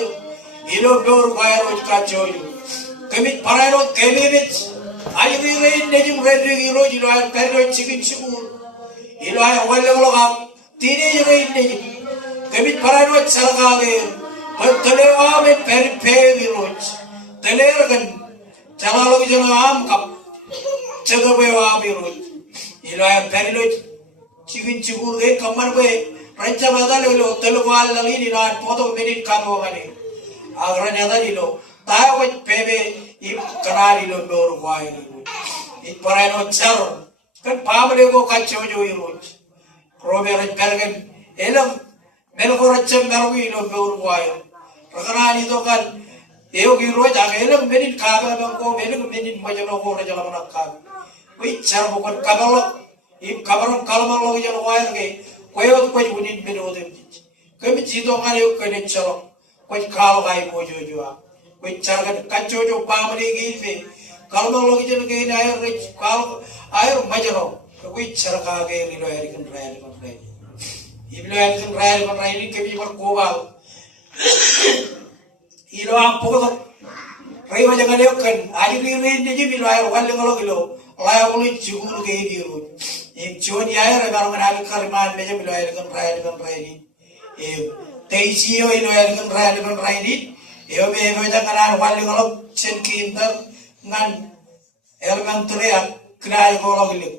ilo dor bayar oj kacho jo kemi parero kemi mit ayri re nejum re ro jilo ay perro chicken chikur ilo ay wala wala tine re nejum kemi parero charga ge Telewa me periphery roach. Telergan Jalalo Janam Cup Chagawa roach. Ilo perilo chicken chigur, common way, Rancha Badalo, Telugal, Lalino, and Poto Medin Kamo Mani. Agranadilo, Taiwan Pebe, if Canarilo Dor Wild. It Parano Charo, can Pablo Cachojo roach. Robert Pergan, Elam, Melhorachem Melvin of Dor Wild. Rakanani to kan yogi roja gelam menin kaga ko menin menin majalo ko rajala manakka wi char ko kabalo im kabaro kalma lo jalo wayar ge koyo ko unin beno dem kami jido ngare ko ne chalo ko kalo gai ko jojua ko char ga kacho jo pamri ge be kalma lo jalo ge na ayar kal ayar majalo ko char ga ge lo ayar kan rayal kan ray iblo ayar kan rayal kan ray ni kemi por ko bal ilo ang pokok raiwa jangan leokan ari ri ne ji bilo ay walle ngalo gilo la wulu jugul ge diru im choni ay ra garu ngal karman me je bilo ay kan rai ni e teisi yo ilo ay kan rai ni e o be be jangan ar walle ngalo chen ki indar ngan elementary ak krai golo gilo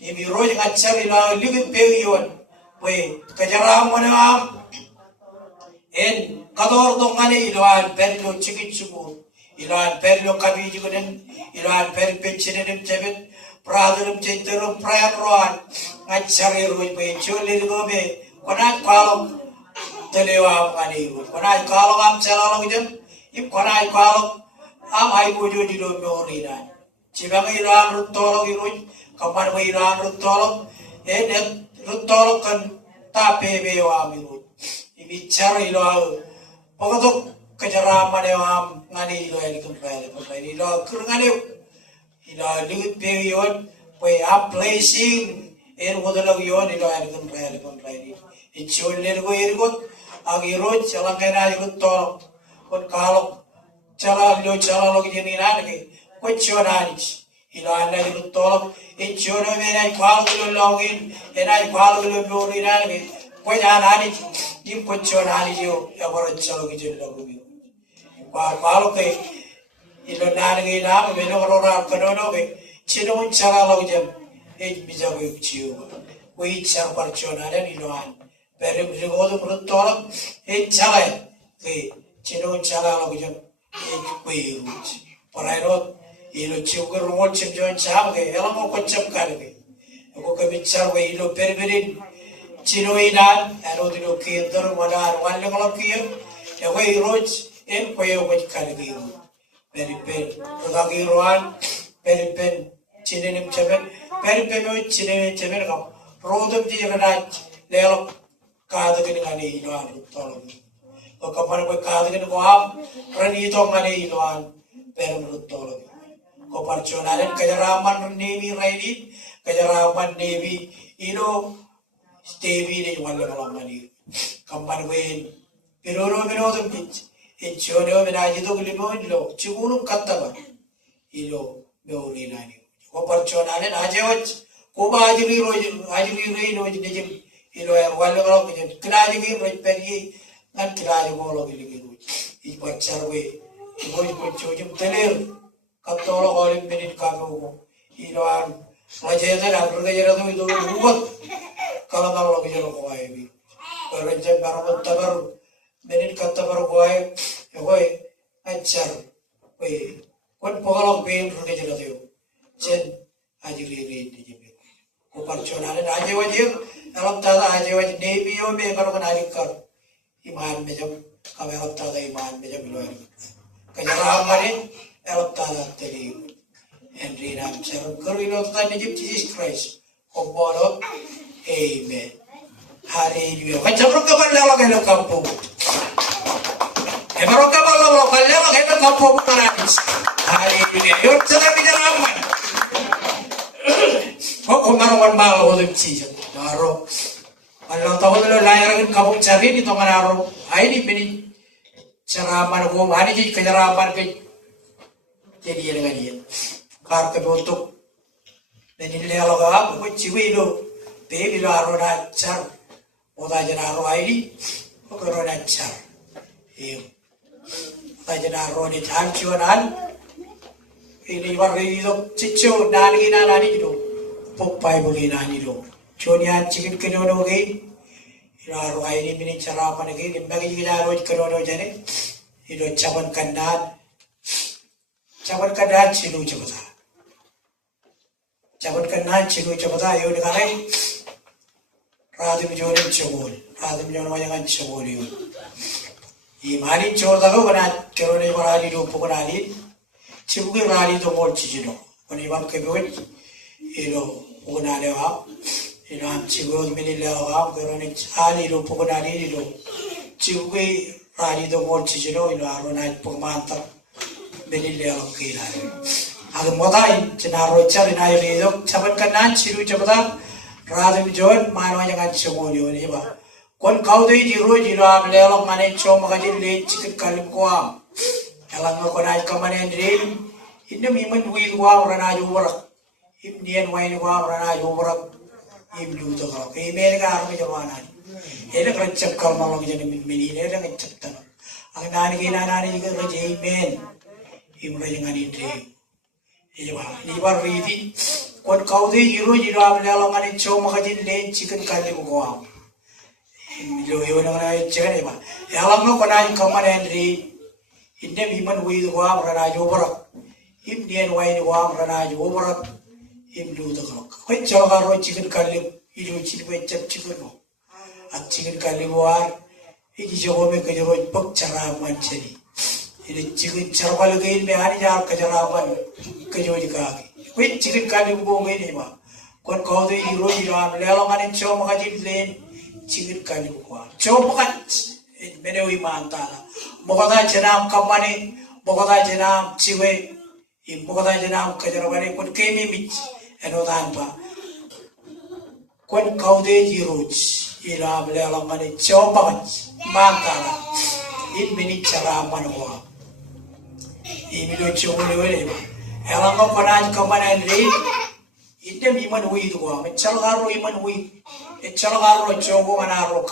im roj achar ilo ligi pe yon we kajaram manam en kador dongane iloan perlo chikichugo iloan perlo kabiji goden iloan per pechinen chebet pradurum chenterum prayakroan ngachare roi pe chole gobe kona kalom telewa mani kona kalom am chalalo gem ip kona kalom am ai bojo dilo norina chibang iloan rutolo giroi kapan bai iloan rutolo en rutolo kan tape bewa miru bicara ilo pokok kejaran mana yang ngani ilo yang dikenal ilo kerana ilo lihat period pay up placing wadah lagi ilo yang dikenal itu lego irgot agirot jalan kena irot tolong kon kalau jalan lagi jadi nane kon cuaran ilo anda irot tolong itu orang kalau login kalau beli nane kon jangan im pochonani jo yaboro chalo gi lagu bi par palo ke ilo nangi na me no rora kanono be chino chala lagu jam e bijago chiu oi char parchonani ilo an pere bijago do protolo e chala ke chino chala lagu jam e koi ruch parairo ilo chiu ko ro chim jon cham ke elo mo kocham kar ke ko ke bichar we ilo perberin Chinoinan, and Odino Kinder, one hour, one level of here, away roads, and Koyo with Kalagi. Very bad. Ragagi Roan, Peripen Chinim Cheven, Peripeno Chine Chevenum, Rodum Giovanach, Lelo Kadagan and Ilan, Tolom. O Kapana Kadagan Guam, Ranito Mane Ilan, Perum Tolom. Koparchonaran Kajaraman Navy Riding, Kajaraman Navy, David in one level of money. Company Wayne, Piroro Vinodum Pitch, in Chono and Ajido Limon, Chugunu Kataba, Nani. Koparchonaran Ajawach, Koba Ajiri Rain, one level of Kilagi, Red Penny, and Kilagi all of the He was Charway, he was going to Chojum Teler. Kaptolo all in minute Kamu, Rajaza and Rajadu, Kalamalo Hawaii. Raja Barabat Tabar, minute Katabar away, and Char, way. What Paul of Bain Rajadu? Chen, Ajiri read the Jimmy. Koparchona and Ajawaju, Alamtada Ajawaj, Navy, or Maker, Iman Majam, Kamelata, Iman Majam, Kajara Eltala Teli and Rinam Sharon Corino than Jesus Christ. Of Bono, Amen. Hallelujah. What's a Rockaballo and a couple? Ever Rockaballo, Kaleva and a couple of parents. Hallelujah. You're telling me what one mile was the season? Naro. I don't know the liar and couple Charini Tomanaro. I didn't mean Charaman, Maniji, Kajaraman. Jadi yang dia, karena bentuk dan ini dialog which we do, baby laro na char, oda jenaro airi, okoro na char, oda jenaro ni char chuanan, ini warga itu cicu nani itu, popai bagi nani itu, chuanian chicken kenono gay, laro airi mini cara apa lagi, bagi laro kenono jane, itu cawan kandan. Cawan kandan cilu cepata. Cawan kandan cilu cepata. Yo dengarai. Radhi menjual cebol. Radhi menjual macam cebol yo. Imani cebol tahu kan? Kerana berani do pengenali. Cebol berani tu mol cicino. Kini bang kebun. Ilo pengenali apa? Ilo am cebol meni lewa. Kerana ali do pengenali ilo. Cebol berani tu mol cicino. Ilo arunai pengamatan. Benilya kira. Agar modal jenaro cari naik itu, capai kanan ciru cepata, radhi John mana jangan semua ni ba. Kon kau tu jiru am lelok mana cuma kaji le cikin kalim kuam. Elang aku naik kemana ni? Ini memang duit kuam rana jual. Indian wine kuam rana jual. Ibu tu kalau ini mereka army jawanan. Ini kerja kalau malam jadi mini ini ada kerja tanah. Agar nani juga kerja imen. Imra jangan ini, ini baru ini. Kon kau tu jiru am lelok mana cuma kaji le cikin kalim kuam. Yo nak cakap ni ba. Alam lo kena kemana ni? Ini memang wujud kuam rana jual. Indian wine kuam rana jual. Ibu tu kalau. Kau cakap kalau cikin kalim, itu cikin cikin no. Cikin kalim war. Ini jauh mereka jauh pek cara macam ni. Ini cikin cara lagi ni hari jar kecara apa? Kejauh juga. Kau cikin kalim buang ini ba. Kon kau tu jiru am lelok mana cuma kaji le. Cikin kali bukan, coba kan, menewi mantala. Bokata jenam kamane, bokata jenam ciwe, bokata jenam kejarabane kon kemi mit, eno tanpa. Kon kau de jiruj, ilam lelam mane coba kan, mantala. In mini cara mana gua, ini lo coba lewat ni. Elang kau pernah kamane ni, ini iman hui tu gua, mencari karo iman hui. Echalo garo chogo manaro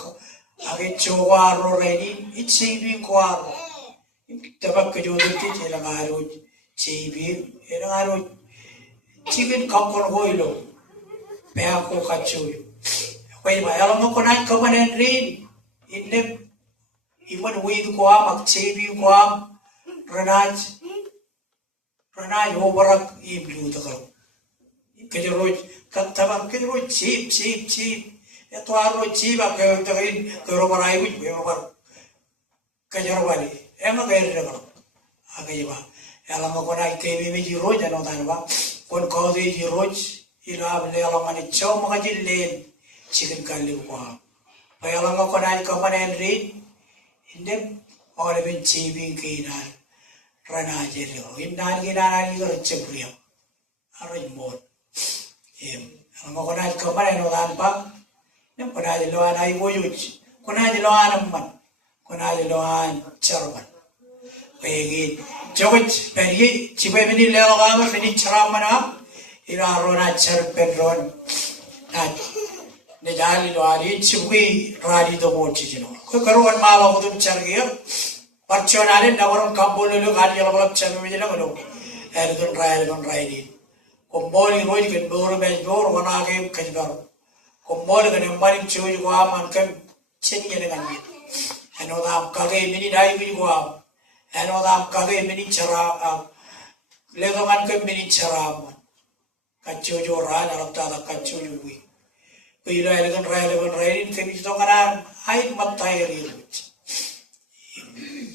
age chogo aro ready ichibi ko aro tabak ke jodo ti chela garo chibi era garo chicken kampor hoilo pe ko kachu koi ba yalo mo konai ko manen rin inne iman wid ko am chibi ko am ranaj overak iblu to ko kejero tabak kejero chip itu harus ciba ke terin ke rumah rayu ke rumah kejar balik emang gaya dia kalau agak jiwa Elang ko na ikemi mi jiroj ano tanwa kon ko di jiroj ila le elang ani chow makajillen chicken kali wa pa elang ko na ko manen rin inde ole ben chibi kina rana jelo indan kina ni ko chepriyo arai mod elang ko na ko manen no dan pa nem ko na jelo anai woyuch ko na jelo anamman ko na jelo an charban Pegi, jauh pergi, cibai meni lewat apa, meni ceram mana, ira rona cer pedron, nah, nejali luari, cibai radi tu moci jino. Kau karuan malam tu cer gaya, percuma ada, nawaran kampul lu kali kalau balap cer macam mana kalau, ergon rai ni. Kumboli roj kan bor bej bor, wana ke kajibar. Kumboli kan embari cuci gua man kan ceni ada kan ni. Eno dah kage meni dai meni gua. Ano dam kage meni cara legongan ke meni cara kacu joran alam tada kacu yui kuila elegan rai ini kami itu kan air mata air itu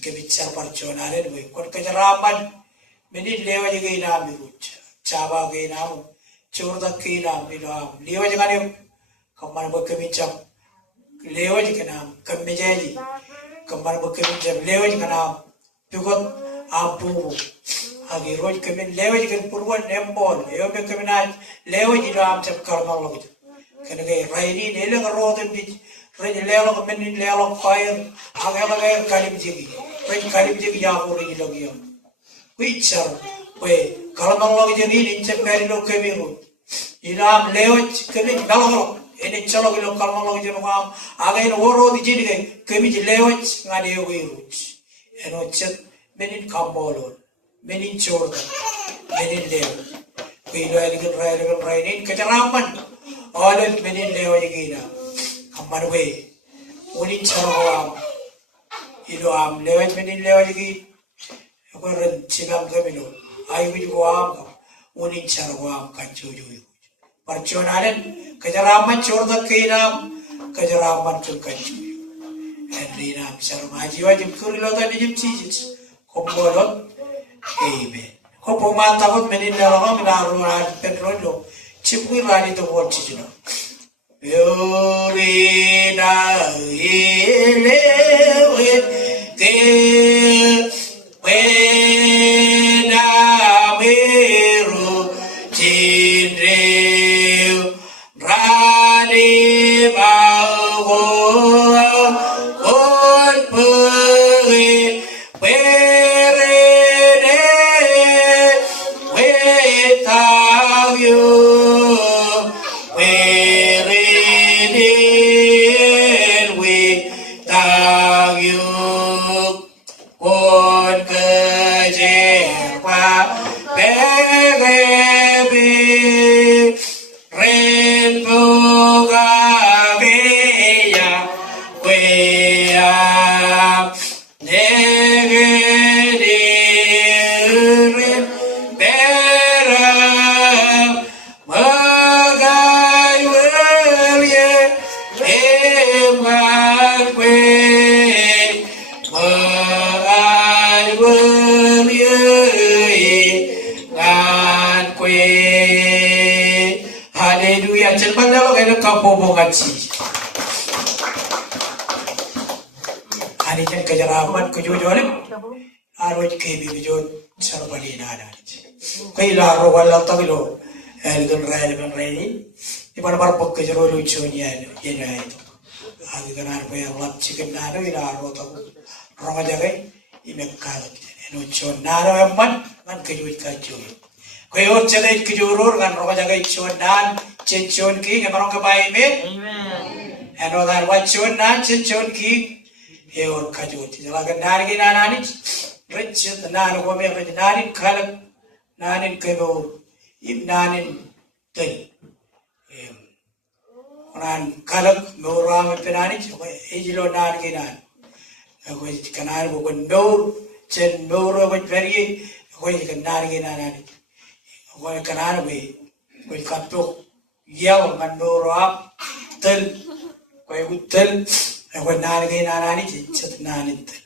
kami cara percuma ada dua kon kejaraman meni lewa juga ina mirut caba juga ina curda ke ina mirut lewa juga ni kemana kami cap lewa juga nam kami jadi kemana kami cap lewa juga nam Tukut abu, agi roj kami lewat kan purwan nembol, lewat kami nak lewat di dalam cep kalmal lagi. Kerana kaya raini nelang rodan di, raini lelang kami lelang fire, agak kalim jegi, raini kalim jegi jago raini lagi yang, kuicar, kue kalmal lagi jadi ni cep kari lo kami roj, di dalam lewat kami dalam ini calo kilo kalmal lagi jadi macam, agak ini woro di jadi kami lewat ngade yogi roj. Eno chet menin kambolon menin chorda menin lew kuilo eligen rai nin keceraman oleh menin lew yegina kamar we unin charwam ilo am lewat menin lew yegi ko ren chigam kamilo ayu ju am unin charwam kanchuju parchonalen keceraman chorda keinam keceraman kanchu Enrina sarma jiwa jim kuri loga ni jim chijit kombolot ebe kopo mata kot menin dalaga minaru rad petrolo chipui radi to bol chijino yorina ile te wena meru chindre radi bago Haleluya, cepat lah kalau kau bohongan sih. Hari ini kejaraman kejujuran, arwah kebi kejujuran serbalik nada. Kau ilah roh Allah tak ilo, elgan rai ni. Di mana barang kejujuran lucunya ini. Agi kan arwah yang lap chicken nada ilah roh tak orang aja kan, ini kalah. Lucuan nada emman kan kejujuran. Kau orang jadi kejujuran kan orang jaga icuan dan cincun ki ngemarong kebaik med. Eno dan wacuan dan cincun ki Eor kajuti jalagan nari ki nanani ricet nanu kome ricet nani kalak nanin kebo im nanin tel onan kalak meurang penani ejilo nan ki nan ko kanan ko meur chen meuro ko peri ko kanan ki nanani ko kanan ko kapto yau man meurang tel ko tel Aku nani nani cicit nani tu.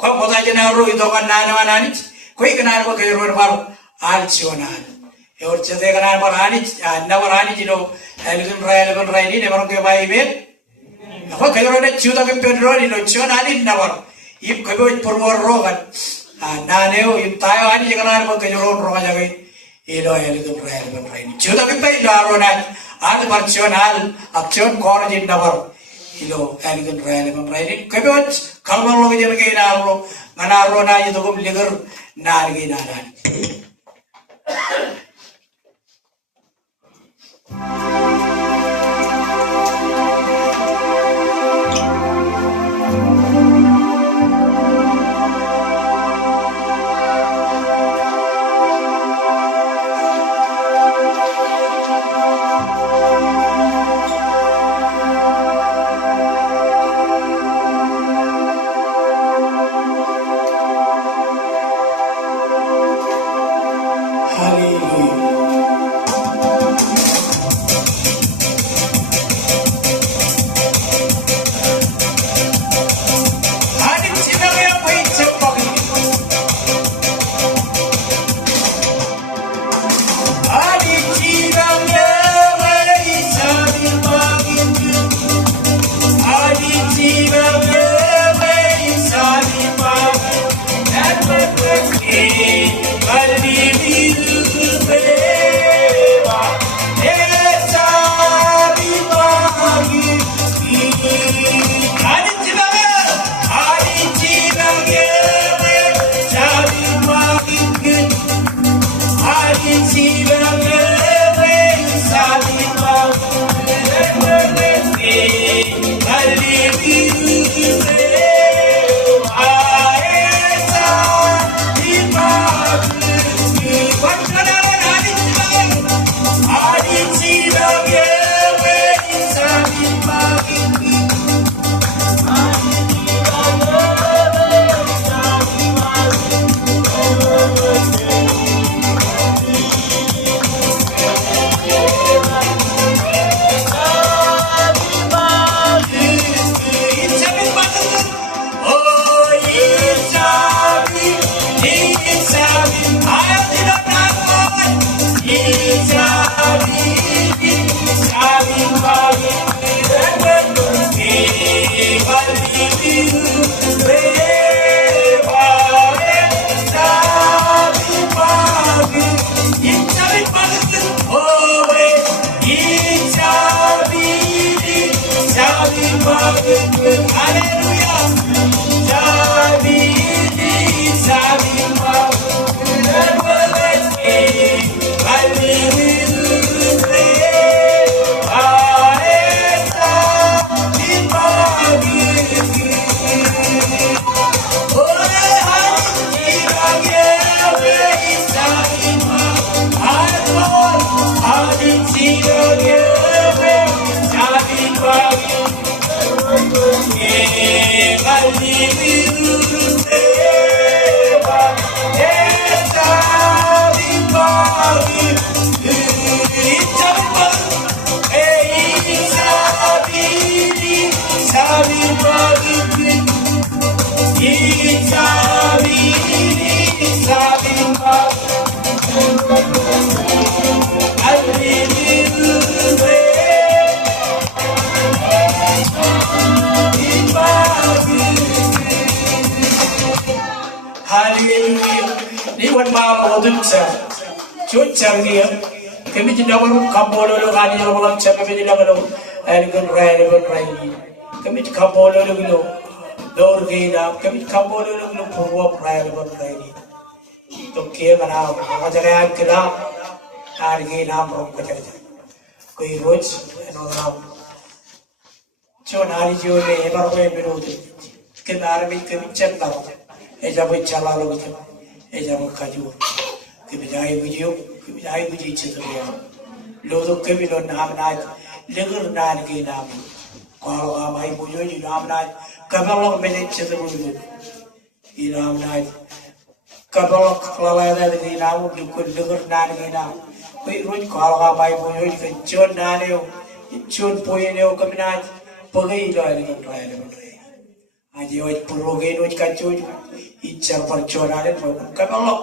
Kau kota jenaru itu kan nani nani. Koi kenal ba kayo bar al sionan. Yor chete kenal bar ani nabar ani jino eleven rai ni never ke bai be. Ako kayo na chuta ke pedro ni no sionani nabar. Ip kayo purwar rogan. Naneo ip tayo ani kenal ba kayo roga jagai. Ilo eleven rai ni. Chuta ke pai daronan al bar sional aksion kor jin nabar. Ilo eleven rai ni. Kayo kalmar lo jel ke naro manaro na itu kum ligar nargi naran. Kami tidak mahu kampolo lo kani yang malam cakap ini nak lo, eleven rai. Kami kampolo lo dor gila, kami kampolo lo purwa rai ni. तो के बनाओ मजरे आप किला आरगे नाम रोक कर कोई रोज नाम जो नारी जो ने एबार में विरोध के नार में के चल ना ए जब चला लो ए जब खाजू के बजाय बुझी चित्र लोग के भी लो नाम नाच लेगर नार के नाम कॉल आ भाई बुझो जी नाम नाच कब लोग मैंने चित्र बुझो ये नाम नाच Kalau ada di namu dukun dengar nani namu, kau roj kalau apa ibu roj kencun nani, kencun poin ni kami nak pergi ilo ada kan raya. Aji oj purwoge oj kacuju. Icar perjuangan kabalok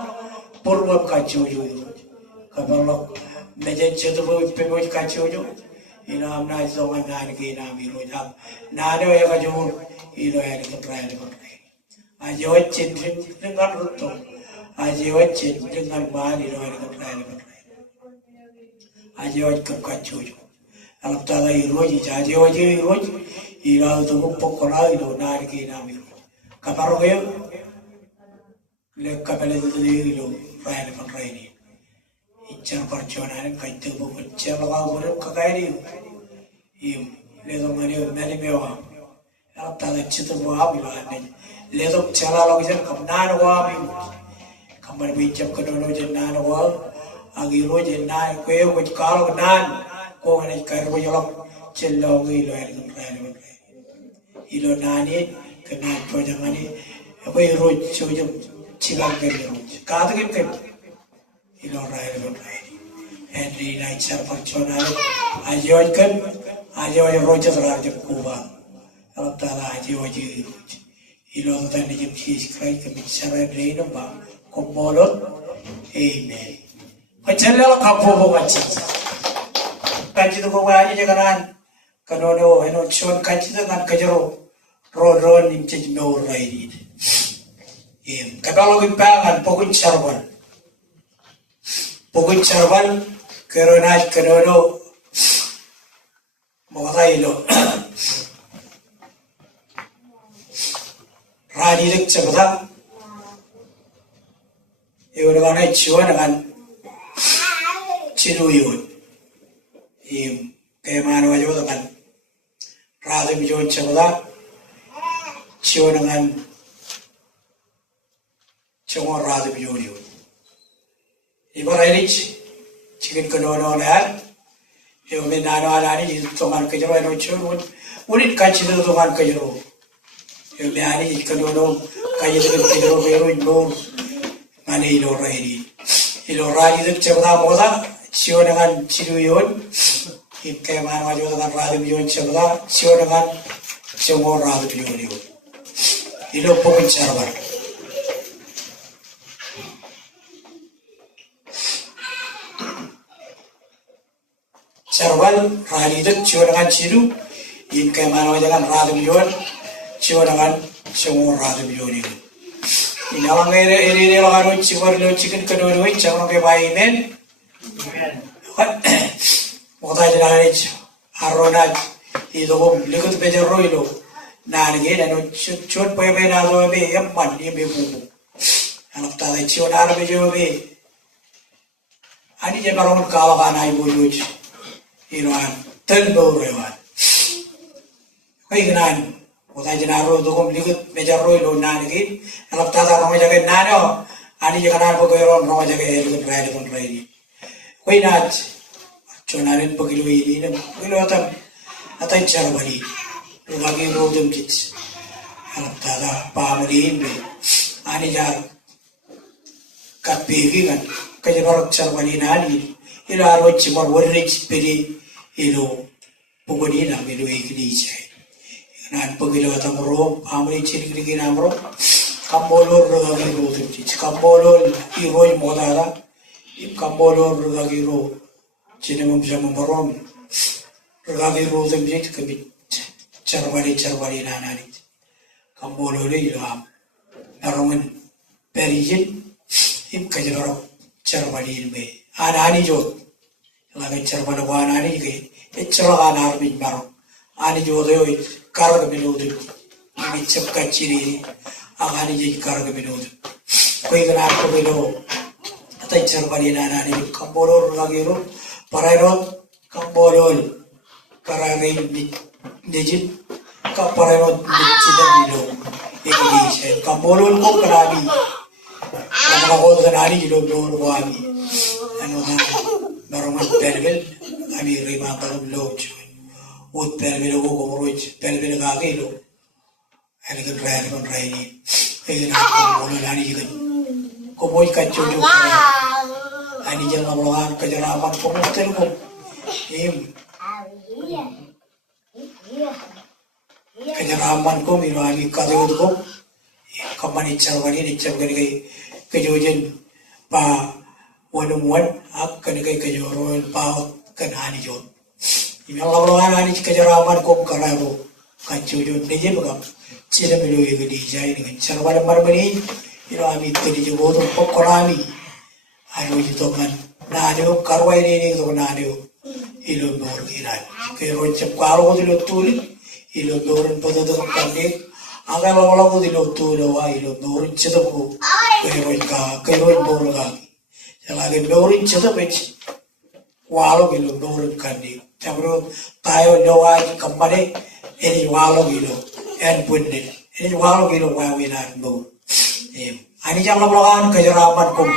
purwam kacuju. Kabalok mejen cetu pemoj kacuju. Inam na zongan nan ke nam iro jam. Nado ya kajur iro ya dikeprai. Aji oj cintrim dengan ruto. Aji oj cintrim dengan ban iro ya dikeprai. Aji oj kep kacuju. Alam tada iro ji aji oj iro iro tu pokora iro nan ke nam iro. Kaparoge le kapele tu iro rai ni. Icar perjuangan kaitu bukan celawa buruk kekayaan ini. Ledo mani mewa. Alam tada citu buah bilah ni. Ledo celawa lagi jen kamnan buah biu. Kamar bijak kedono jenan buah. Agiro jenan kue kuj kalau kenan. Kau ni kairu jolok celawa ilo air kemran. Ilo nani kenan perjuangan ini. Aku iro cujum cilang kiri. Kata kita ilo rai. Henry naik car perjuangan ajo roja terhadap kuba. Kalau tala ajo ilo tadi jam sikrai kebicara Henry nombang kombolot amen. Macam lala kapu baca. Kaji tu kau aja jangan kanono eno cuan kaji tu kan kajero ron incij no rai. Kalau kita kan pokok carwan. Pokok carwan keronaj kenono mawakailo radirik cabata iwan mana cuan kan ciruyun kayak mana wajah kan radim cuan cabata cuan kan cuma radim cuan ibarat chicken kenono lah, yo me nano alani toman kejero eno chun, unit kacido toman kejero, yo me ani kenono kacido kejero beru ino, mana ilo rai itu cebda moda, cio dengan ciluyon, kayak mana wajah dengan radum yon cebda, cio dengan cemor radum yon, ilo pokok carbar. Carwal rani itu cium dengan cilu, in kemana jangan radum yon, cium dengan semua radum yon itu. Ini orang ini orang cium lo chicken kedua cium ke bayi men, muda jangan itu aronat itu lekut bejerro itu, nari dan cium pay nalo be empan dia be bubu, anak tadi cium nalo bejerro be, ani je baron kawan ibu lucu. Inuan tentu rewan. Kau kenal, muda jenaro tu kau likut bejarro ilo nani, alap tata orang jaga nano, ani jangan apa kau orang jaga likut rai. Kau ingat, cunarin pagilu ini, pagilu atai cara bali, lagi rodem kits, alap tata pamuri ini, ani jar kapivi kan, kajibar cara bali nani. Ilo arwah cimar warrik peri ilo pukoni na ilo ikni cai. Nan pagilo atamro amri cirikri kina amro kambolor lagi ro tuh kambolor iroi modara kambolor lagi ro cina bisa memborom lagi ro tuh jadi kebit carwari nani kambolor ilo am narongan perijin im kajibar carwari ini. Ani jo, lagi cerman wana ani ke, cerah anar bin baru, ani jo deh, karga binudu, ini cepka ciri, ani jadi karga binudu. Kau ikan aku bilu, atai cerman ani kambolor lagi ro, parairot kambolor, karang ini dijit, kaparairot dijit bilu, ini sih, kambolor kau kerabi, karena kau kenali jilo dor wami. Anu barongan perbel, kami rima kalau belum cuy. Ut perbel aku komroj, perbel kaki lo. Ada kan rai ni. Ini nak komroj ani juga. Komroj kacau juga. Ani jangan melawan kejaraman komroj teruk. Im. kajaraman ko minami kadod ko kamani charwani kay kajojen pa wanumuan ak kanikai kajoro pa kanani jod inalawalan ani kajaraman ko kararo kanjojon neje bagam cina melu yegdi jai dengan charwala marmani minami tadi jodo pokorami anu jitongan nadio karwai ni to nadio ilo nor irai ke roncap karo dilo tuli ilo noren podo kande aga lawala dilo tulo wa ilo noren chedo ko ke roin borga jalage noren chedo bech walo ilo noren kande chamro tayo doa kamare eni walo ilo en bunne eni walo ilo wa winar no ani jam lawan kajaraman kum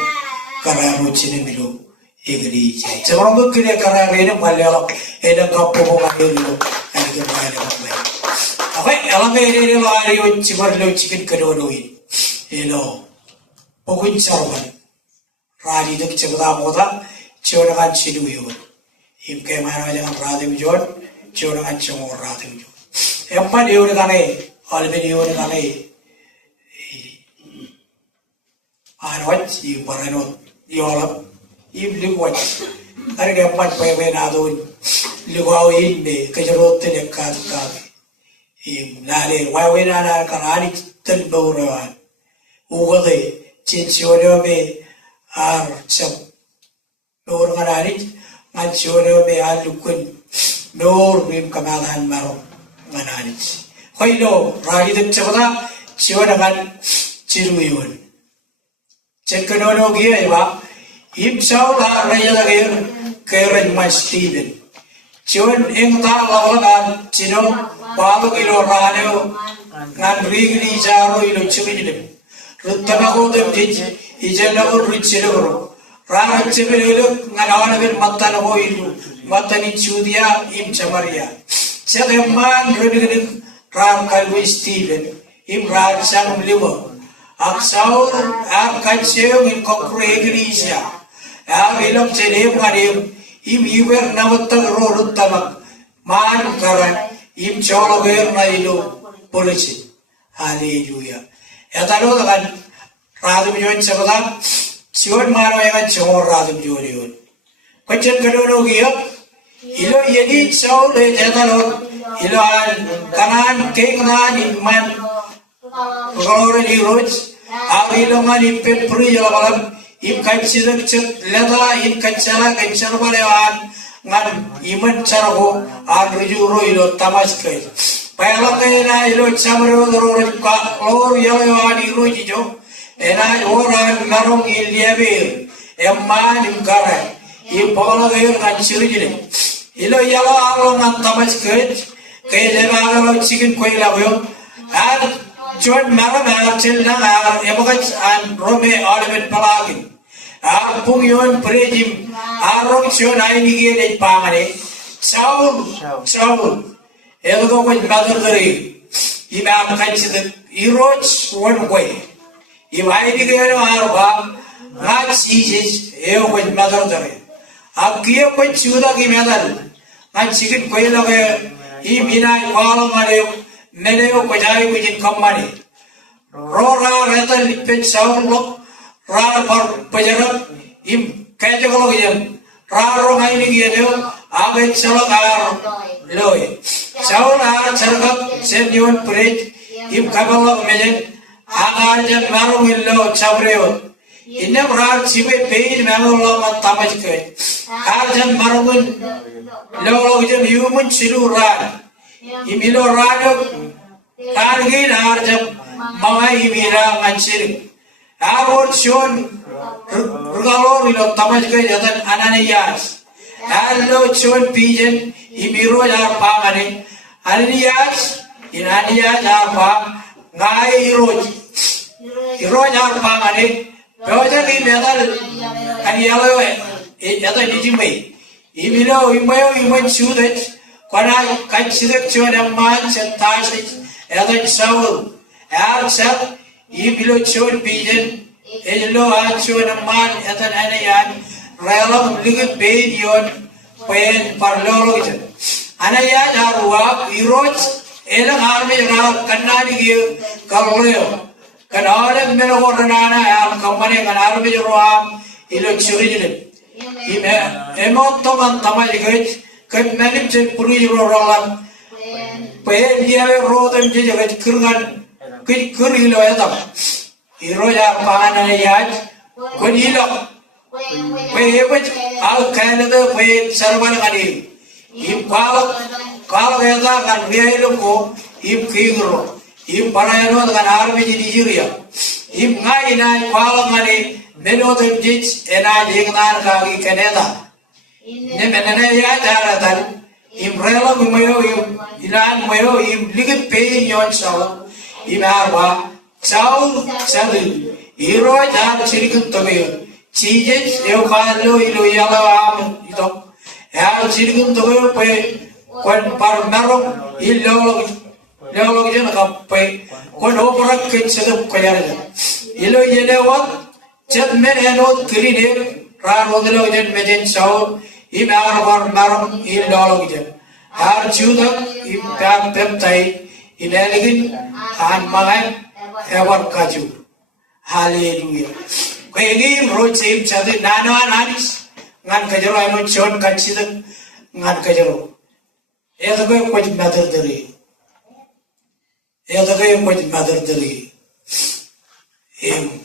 kararo chine milo egri jai sebelum itu kira karena ini Malayalam ada kampung orang dulu ada kembali kembali apa alam ini lari cibar lo cikin kedua ini lo pokoknya sarban radi itu cerita moda cium kan cidu itu im kemana jangan radi muncul cium kan cium radi muncul empat dia udah kane albi dia udah kane anwat si paranot diolap ibli watch are ga pat pe na do ligaw inde kajarot ne ka nale wa we na karani tan bawrawan ugade chichore be ar chap dor karani manchore be alukun dor bim kamalan maro manani hoilo ragi de chabada chiwada kan chiruyon chekanono giya ba Imsau la raya lagi keren mas Steven. Cuman engkau lawan cino balu kilo rano ngan rigni jaro ilo cumi jem. Rutama ko dem jij ijen lagu ricilo bro. Rano cumi ilo ngan awan abil mata lagu ilo mata ni cudia im camaria. Cekeman rigni ram kalu Steven im ram sang liwa. Aksau kanceu in kokre iglesia. Ilom cenem ngadim im iwer nawattag roruttamak man karan im chologer na ilo polisi haleluya etalo kan radum join sabada siwan maro yang chor radum jorion kacen kadono giya ilo yedi chaul le etalo ilo kanan kengnan imman glory di roj avilo ngani pepri jalan im kancidak cet leda im kancala kancala balewan ngan iman carago an rujuro ilo tamas kai payala kaina ilo chamro doro ka lor yawan ilo jijo ena oran narong iliabe emman im kara im pola gayo ngan chirujile ilo yala alo ngan tamas kai leba alo chicken koi lagoyo an John Marama Chilna Emogat and Rome Olivet Palagin. Pungion Prejim, Arong Chon Ainigate Pamane, Saul, Elgo with Mother Gary. Imam Kansi, he wrote one way. If I began Arba, not seizes, El with Mother Gary. Akia with Chuda Gimadal, and Chicken Quail, Imina, Walamare. Meleo kajai within company. Rora reta lipet sound look, Ra for Pajaram, im Kajagologian, Raro Hainigiano, Abed Salakar, Loy. Sound are Sargap, Senyun Pret, im Kabalo Mejan, Agarjan Maru Willow Chabreo. In them rat Sibe paid Malolama Tamajke, Arjan Marun, Logan human Silu Rat. Imilo rado targin arjam mawai imira mancir aror chon rugalor ilo tamaj ke jatan ananiyas allo chon pijen imiro jar pamane ananiyas inaniyas apa ngai iro jar pamane beoja ki medal aniyalo jatan dijimai imilo imayo iman chudet Kona kansidak chon man chantasis edan saul sat ibilo chon pijen elo chon man edan anayan relam ligit bein yon pen parlolo anayan arwa iroj elang army na kanani gi kaloreo kanale mero gornana am company kan army roam ilo churine ime emot to kan tamai gej kan manim chen puri rolan pe dia rodem je gej kurgan kurilo ya iro ya pana ya kon ilo pe al kanada pe sarban kali im kalau kita kan biaya ko im kingro im parayano kan army di Nigeria im ngai nai kalau ngani menotem jij ena jengnar kagi Canada ne menene ya jaratan im rela gumayo im ilan mayo im ligit pe nyon saw im arba saw salu iro jar sirikut tobe chijes eu kalo ilo yala am ito ya sirikut tobe pe kon par merong ilolog jen kappe kon operak ke sedep kayarja ilo yene wat chat men enot kirine ran odlo jen mejen saw im agar par merong ilolog jen har chuda im pam pemtai ineligin han malan ever kaju hallelujah kayni rochim chade nana nanis ngan kajaro eno chon kachid ngan kajaro это какой мадер дали. Это какой мадер дали. Им.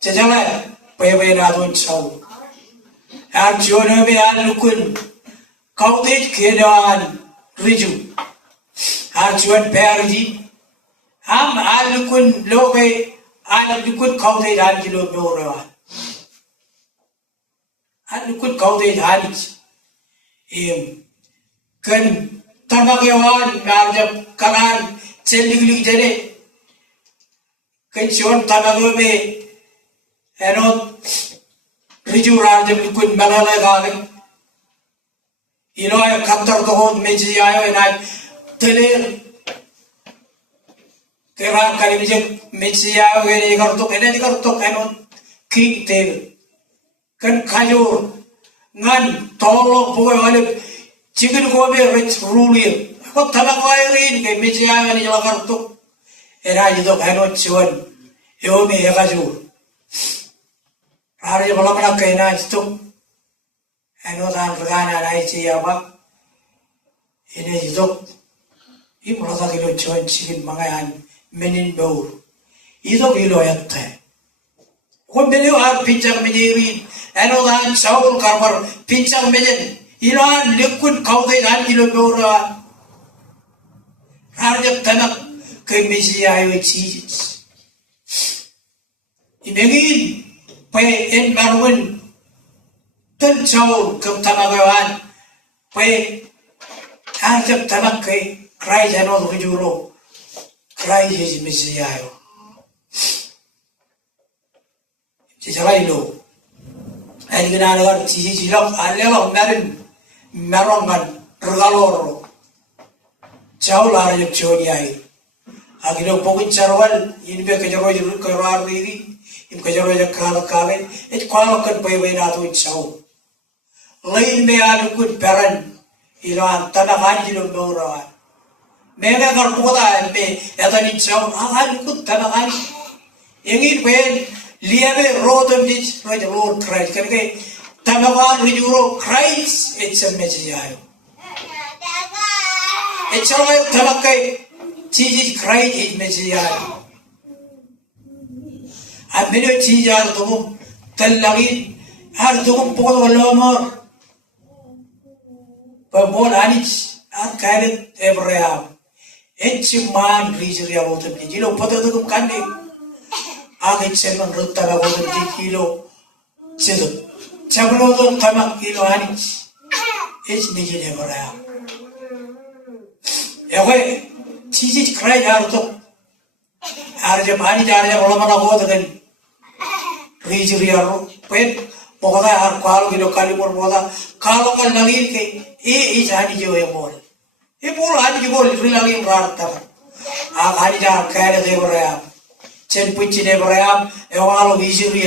Чачала певе радон чау. Ар чоно бе алукун. Каудит кедан рижу. Ар чон перди. Am alukun lobe alukun kaudit al kilo bora. Alukun kaudit halis. Im. kan tamagyawan jab kalan cheligli jene kan chon tamagyo me enot riju rajam kun balala gale ilo ay khatar to hon meji ayo na tele kera kali bijak meji ayo gere gar to enot king te kan khajur ngan tolo boy wale chicken ko be rich rulian ko thalakairin ke meja ni lagar to era jido khano chon yo me ega ju are bala bala kaina sto eno dan gana rai chi ya ba ine jido I brother kilo chon chicken mangayan menin bor ido kilo yatte ko bele ar pinchak mejeri eno dan saul karbar pinchak mejen Iran lekun kau deh dan ilo bora, harga tanah kemisi ayo cheese. Imagine pay en marwin tan caur ke tanah kawan pay harga tanah ke krai jano kejuro krai jadi misi ayo. Jadi ilo, ini kena agar cheese cilok, alelo marin. Merongan regaloro jauh lah yang jauh ni agilo pokok carwal ini be kejaro keluar diri ini kejaro je kala itu kalau kan pay natu jauh lain me alukun peran ilan tanah anjilo bora mega kerpuda me eta ni jauh alukun tanah anj ingin pen liave rodem di rojalor krai kerja Tamawan rijuro Christ it's a message ayo. It's all ayo tamakai Jesus Christ it message ayo. Amino Jesus ar tumum talagin ar tumum pokok walomor. Pemon anis ar kairet Abraham. It's man rijuri abotem jilo poto tum kandi. Agit seman rutta abotem jilo sedo. Cablo to tamak kilo anis es nije ne bara ewe Jesus Christ arto arje mani jare bola mana ho den rijuri aro pen pokoda ar kalo kilo kali por boda kalo kal nagir ke e jani jo e bol e bol ani jo bol rilagi rarta a ani ja kare de bara chen puchi ne bara e walo rijuri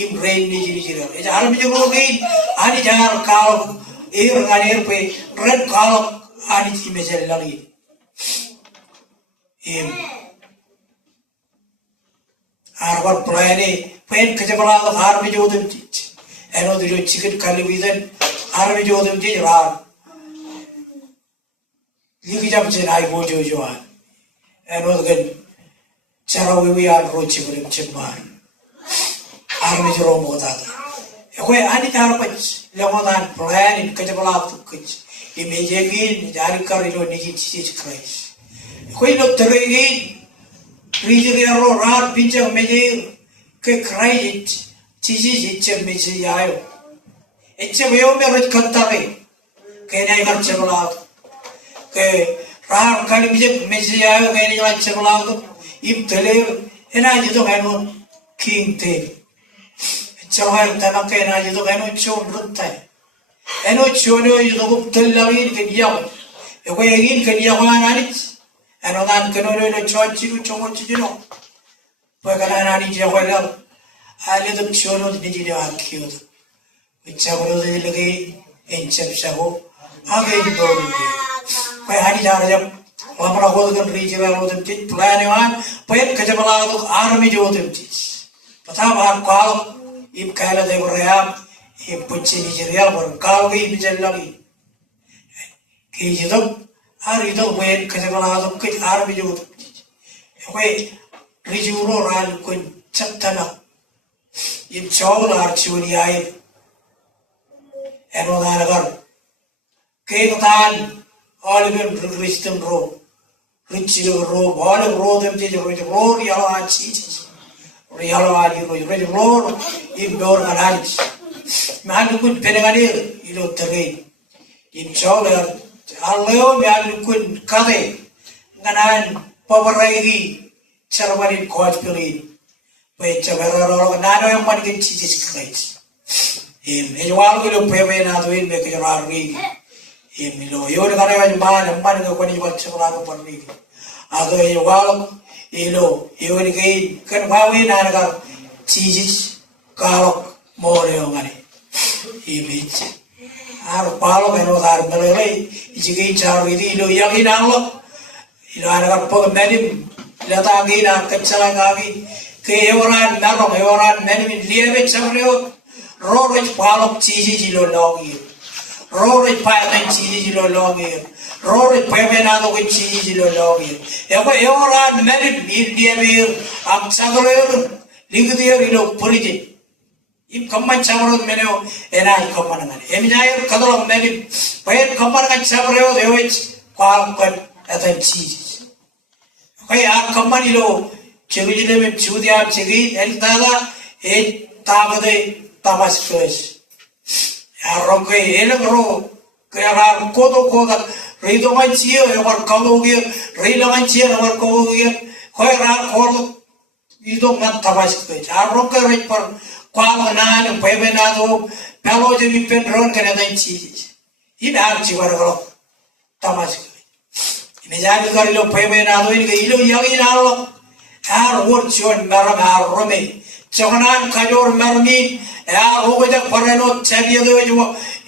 im rain ni jiri e jar mi jo rain ani jar kalo air pe red kalo ani ti me jel lagi Im arwar plane pen kejabala har mi jodum tich eno dilo chicken kalividan har mi jodum tich rar ligi jam chen ai bo jo joan eno gen charawi wi an ro chibulim chimar har mi joro moda Kue ani cara pach lemonan plan in kejabala tukich imejegi jari karilo niji chichi krais kue no teregi rijeri ro rar pinjang meje ke krais chichi chichi meje ayo eche veo me roj kantare ke nai gar chabala ke rar kali meje ayo ke nai gar chabala im tele ena jido kano king te Chawar tanah kena jitu keno cium runtai, eno cium yo jitu kup telagin kediam, eko egin kediam ananit, eno kan keno lo cium ciu cium ciu no, pekala ananit jawa lam, ale tu cium lo ni jitu akiu, bicara lo lagi encep sahu, age jitu ni, kau hari jara jam, lamar aku tu kan rijil aku tu cint plan yang, payet kerja malah tu army jauh tu cint, patah bahar kau Im kala de gorayam im pucci Nigeria bor kalgi bijallagi ki jidok ari do wen kajabala do ke arbi jo we rijuro ral kun chattana im chawl ar chuni ai eno danagar ke tan oliver ristem ro richilo ro bol ro dem je ro yalo achi Rialo ali ro in dor garaj malu kun penegadir ilo terei in choler aleo malu kun kade nganan poweragi charwarin coach pirin pe chaveraro nano yang man ke chis krais in ejwal gilo peme na do in ke rari in lo yo garaj man ko ni wat chawla ko parni aga ejwal ilo yoni kei kan bawe nanagar chijis kalok more ngani ibich ar palo meno dar melele ijigi char idi ilo yang inalo ilo anagar pog menim lata gi na kachala ngagi ke eworan menim liebe chamreo roroj palok chijis ilo longi roroj paen chijis ilo longi Rory Pemena which is in Logi. Ever and married Indian am Sagaler, Ligadir, Purity. If command Chamber Menu and I command. Eminire Kadal of Many, Pay command and Chamber, the which Qualcomm at the cheese. I am command Chiridim, Judia, Chiri, and Tada, eight Tamade, Tabascus. Aroke, Elabro, Kara, Kodo. Rido mancia, our Kalogia, Rila mancia, our Kalogia, Hoira, Kolo, you don't want Tabasco. Our rocker for Qualanan, Pebenado, Paloji, Pendron, Canadian cheese. In Archivaro, Tabasco. In the Janicarilo, Pebenado, Ilo Yaginalo, our words your Maram, Rome, Chonan, Kajor, Marmi, our Ovaja Parano, Chavio,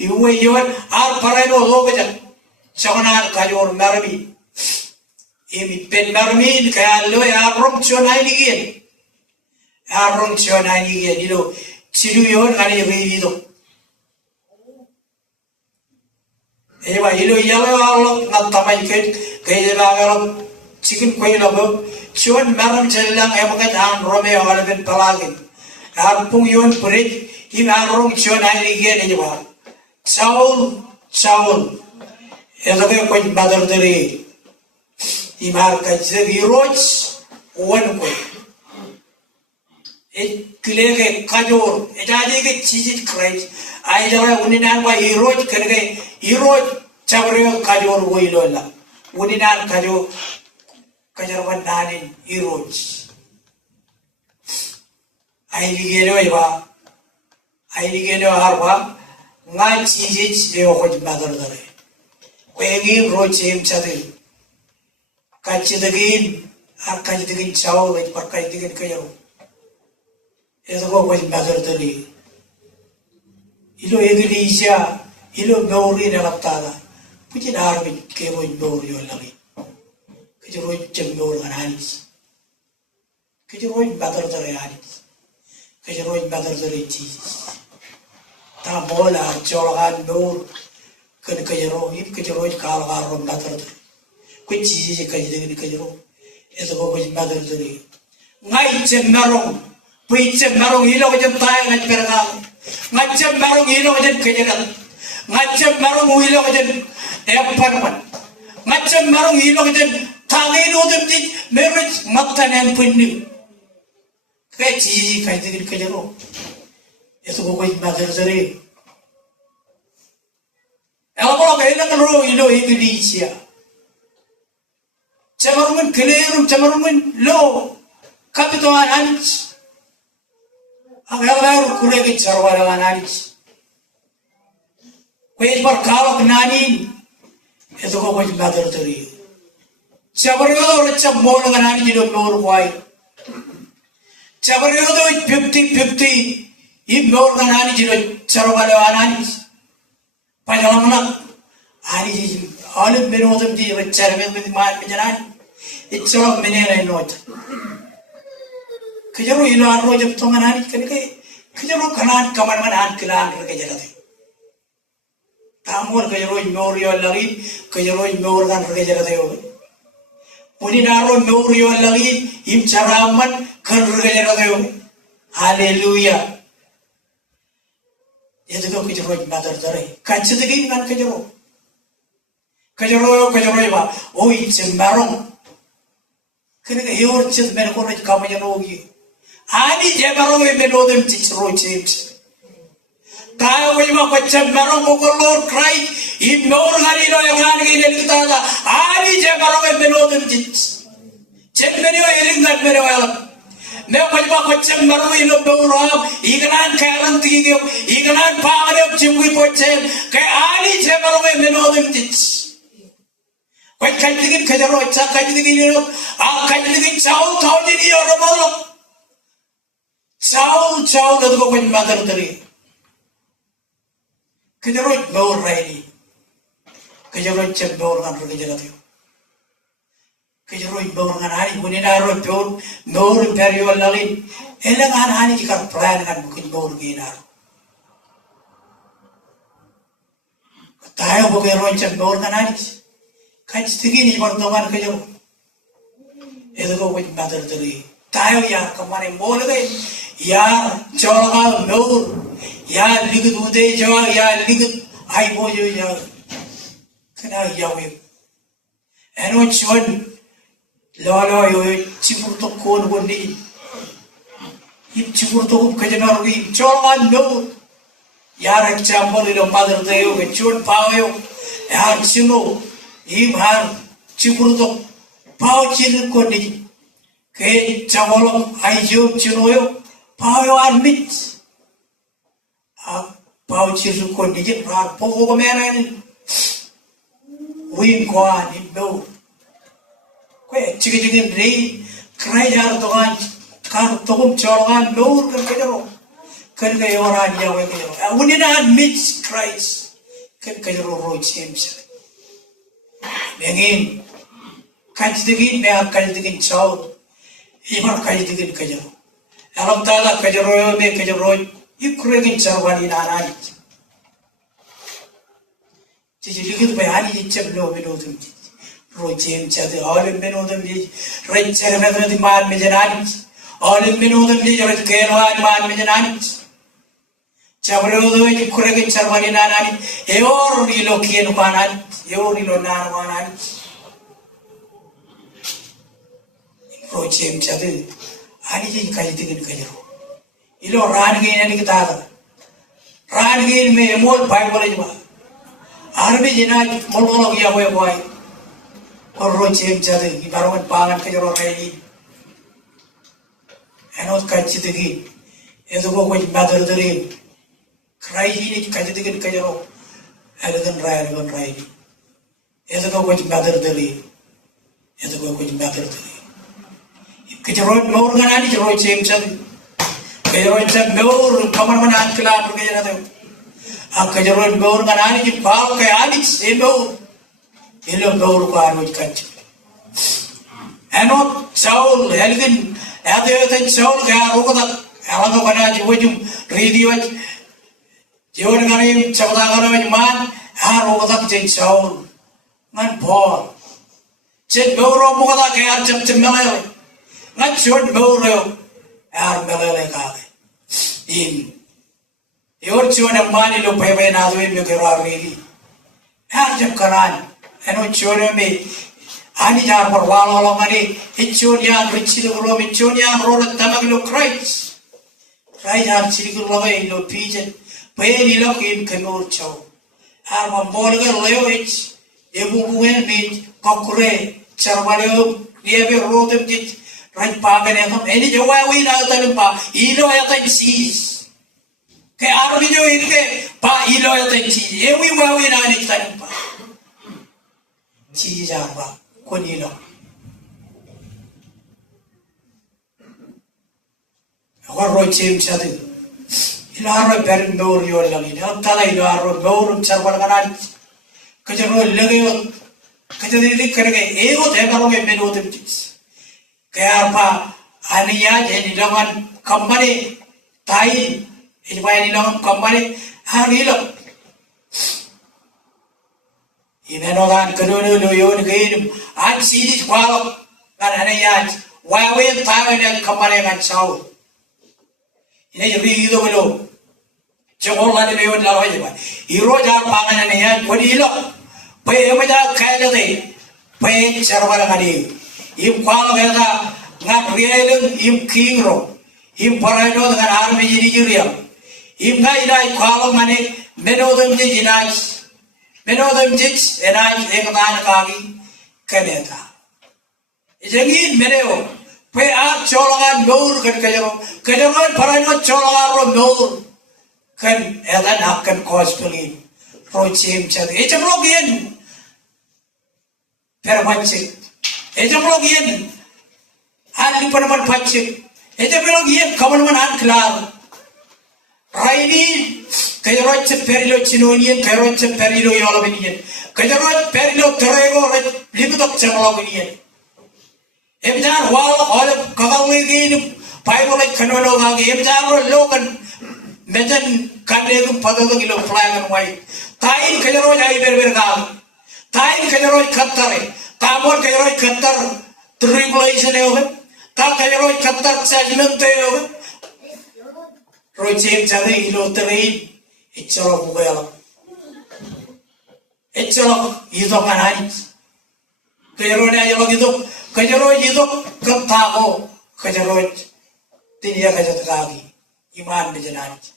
you and our Parano Ovaja. Chonan kajor marmi, imi pen marmi kaya lo arong chonai nigen, ilo chiru yon kani revido. Ewa ilo yalo alo natamay kaya lagalo chicken koi labo chon marmi chelang emakat an Romeo alaben palagin. Arpung yon purit im arong chonai nigen ewa. Saul. Ito kayo kung madardari, imar ka viroj, uwan ko. Kileke kajor, jadi ke chijit krais. Ay jara uninan wa viroj kerke viroj chabreo kajor wo ilola. Uninan kajo kajarwan nanin viroj. Ay ligeno harwa, ngan chijit leo kung madardari. Wegi rochim chadil, kachidagin, arkachidagin chaw, like parkachidagin kayo. Ito ko waj madardari. Ilo eglisya, ilo gauri na laptada. Putin army ke waj gauri yo lagi. kejero jembor anis kejero badar dare anis kejero badar dare ti ta bola jolgan dor kan kejero ip kejero kal garon badar dare ko ji kejero itu ko badar dare ngai jemmarong pui jemmarong ilo jem tay ngai pergal ngai jemmarong ilo jem kejeran ngai jemmarong ilo jem eparman ngai jemmarong ilo jem Tangi nudem di marriage matanan pundi. Kaji kaji kejero. Itu kau ibadah seri. Elaborok elang ro ilo Indonesia. Camarun kelerum camarun lo kapituan anj. Agar kulegi carwara anj. Kau ibar kalok nani. Itu kau ibadah seri. Cabaryodo racap mol nganani jido mor wai. Cabaryodo 50-50 im mor nganani jido charwala anani. Pajalamna ani ji alim menodam ji raccar men man menjani. Itchalo menena not. Kejaro ilo arro jab to nganani kanike kejaro kanan kamar man kilan rkejarate. Tamor kejaro mor yo lagi kejaro mor kan rkejarate yo. Uninaro Norio lagi im caraman kerjanya Haleluya. Itu kau kejero badar dare. Kancet lagi kan kejero. Kejero ba. Oh cembarong. Kena kehior ced mereka nak kamu yang logi. Ani cembarong menodem cicero cips. Kau ima kacem barang pukul cry, ignor hari lo yang hari ini kita ada. Hari je barang menodem jits. Cem beriwa iring nak beriwa alam. Mereka ima kacem barang ini beruram. Ikan karan tiga, ikan pangan cimui kacem. Kau hari je barang menodem jits. Kau kajian kejaro, cak kajian ini lo. Kajian caw tahu jadi orang malu. Caw itu kau madar teri. Kejero baur raini, kejero cem baur kan kerja tu. Kejero baur kan hari punya naro baur periol lagi. Elang hari jika plan kan bukan baur gina. Tahu kejero cem baur kan hari. Kaj tinggi ni pertemuan kejero. Itu kau punya madar teri. Tahu ya kemana boleh ya coba baur. Ya ligut udah jawab ya ligut ay bojo ya kena jawab. Eno cuman lalu yo cipur tu kon ni, ip cipur tu kajenar lagi coba no ya example itu mother deo cuman pau ya cino ip har cipur tu pau cino kon ni ke cawalom ay jo cino yo pau yo armit. Pau ciru ko dijit rar pogo ko menen win ko ani do ko chigi re krai jar to gan kar to kum chorgan nur kan ke yoran ya we ke uni na mix Christ kan ke ro james bengin kan digin me kan digin chaw ibar kan digin ke jaro alam taala ke jaro me ke jaro Ikurangin carwani nanai. Jadi lihat bayani jam lo menodem. Rojem jadi alim menodem di rencana menodem di man menjenani. Alim menodem di jalan keluar man menjenani. Jablo tu ikurangin carwani nanai. Eor ilo kian kanan, eor ilo nan kanan. Rojem jadi ani jadi kaji dengan kajiru. Ilo ranggin ni kita ada. Ranggin me mol pai boleh juga. Arbi jina mol boleh ya boy. Orang cem jadi ibarat pangan kerja orang ini. Enos kaji tegi. Itu kau kau madar dari. Kerai ini kaji tegi kerja orang. Elegan rai. Itu kau kau madar dari. Itu kau kau madar dari. Kerja orang orang ni kerja orang cem jadi. Kejaran baur kamar mana kelar kejaran tu. Kejaran baur kan ani jipal ke ani sebo. Ilo baur ko anu kac. Enot Saul Helgin Adiotan Saul Karuka Alanga Pana Jujum Ridiwat Jorganim Chavagana Man Haruka Jin Saul Man Paul Jet Moro Mugala Kar Chap Melele Not short Moro Ar Melele Kale In your children money to pay another way you can really Arjam Karan and what children me Anija for Walla money, Ichunian, Richie Room, Ichunian, Roll Tamaglo Christ. Right on Chilico no pigeon, Penny lock in Kanur Chow. I'm a Bolga Lewich, Ebu meet Cockre, Charvalio, Nieve Rodem did, Right Paganum, any Joa win out of Pa, Elo at seas. Ke Armijo in Pa Elo at seas, every way in any time. Cheese are Konilo. Horror chim chadu. Ilaro berin door your lani. Tala ilaro door charvalagan. Kajaro legeo. Kajari karage. Ego tegaro me menu them chis. Kayapa aniya jenilaman company. Tai. Ilvanilaman company. Hanilo. Imenodan Kanunu Yon Game, and see this wall, and a yard, while we in time and company and sound. In a read below. Jola de Leon Lava. He wrote out Pagan and a yard, what do you look? Pay him without Canada, pay Charvalagadi. Im Qualagada, not real, im Kingro, im Parano and army in Nigeria. Im Naida Qualamani, Meno them Diginas. Meno them jits and I Egan Kagi Canada. Jangin Meneo, pay out Cholagan Nur can Kajaro, Parano Chola Nur can Elan up can cause believe. Rochim Chad, Ejamlogian Peramachi, Ejamlogian, Alipaman Pachi, Ejamlogian, Common Unclar. Raini, Kajarot Perilo Chinonian, Karot Perilo Yolavinian, Kajarot Perilo Terego, Limit of Chamlovinian. Emjan Wall, all of Kavali, Pipe like Kanoga, Emjan Logan, Mejan Kandegum Padogilo flag and white. Tain Kajarot Iberbergal, Tain Kajarot Katare, Tamor Kajarot Katar, Tribulation over, Takajarot Katar Judgment over. Rochim Chadi, Lottery, it's all well. It's all Yudokanite. Kajarona Yologido, Kajaro Yido, Katago, Kajarot, Tinia Kajatagi, Iman Bijanite.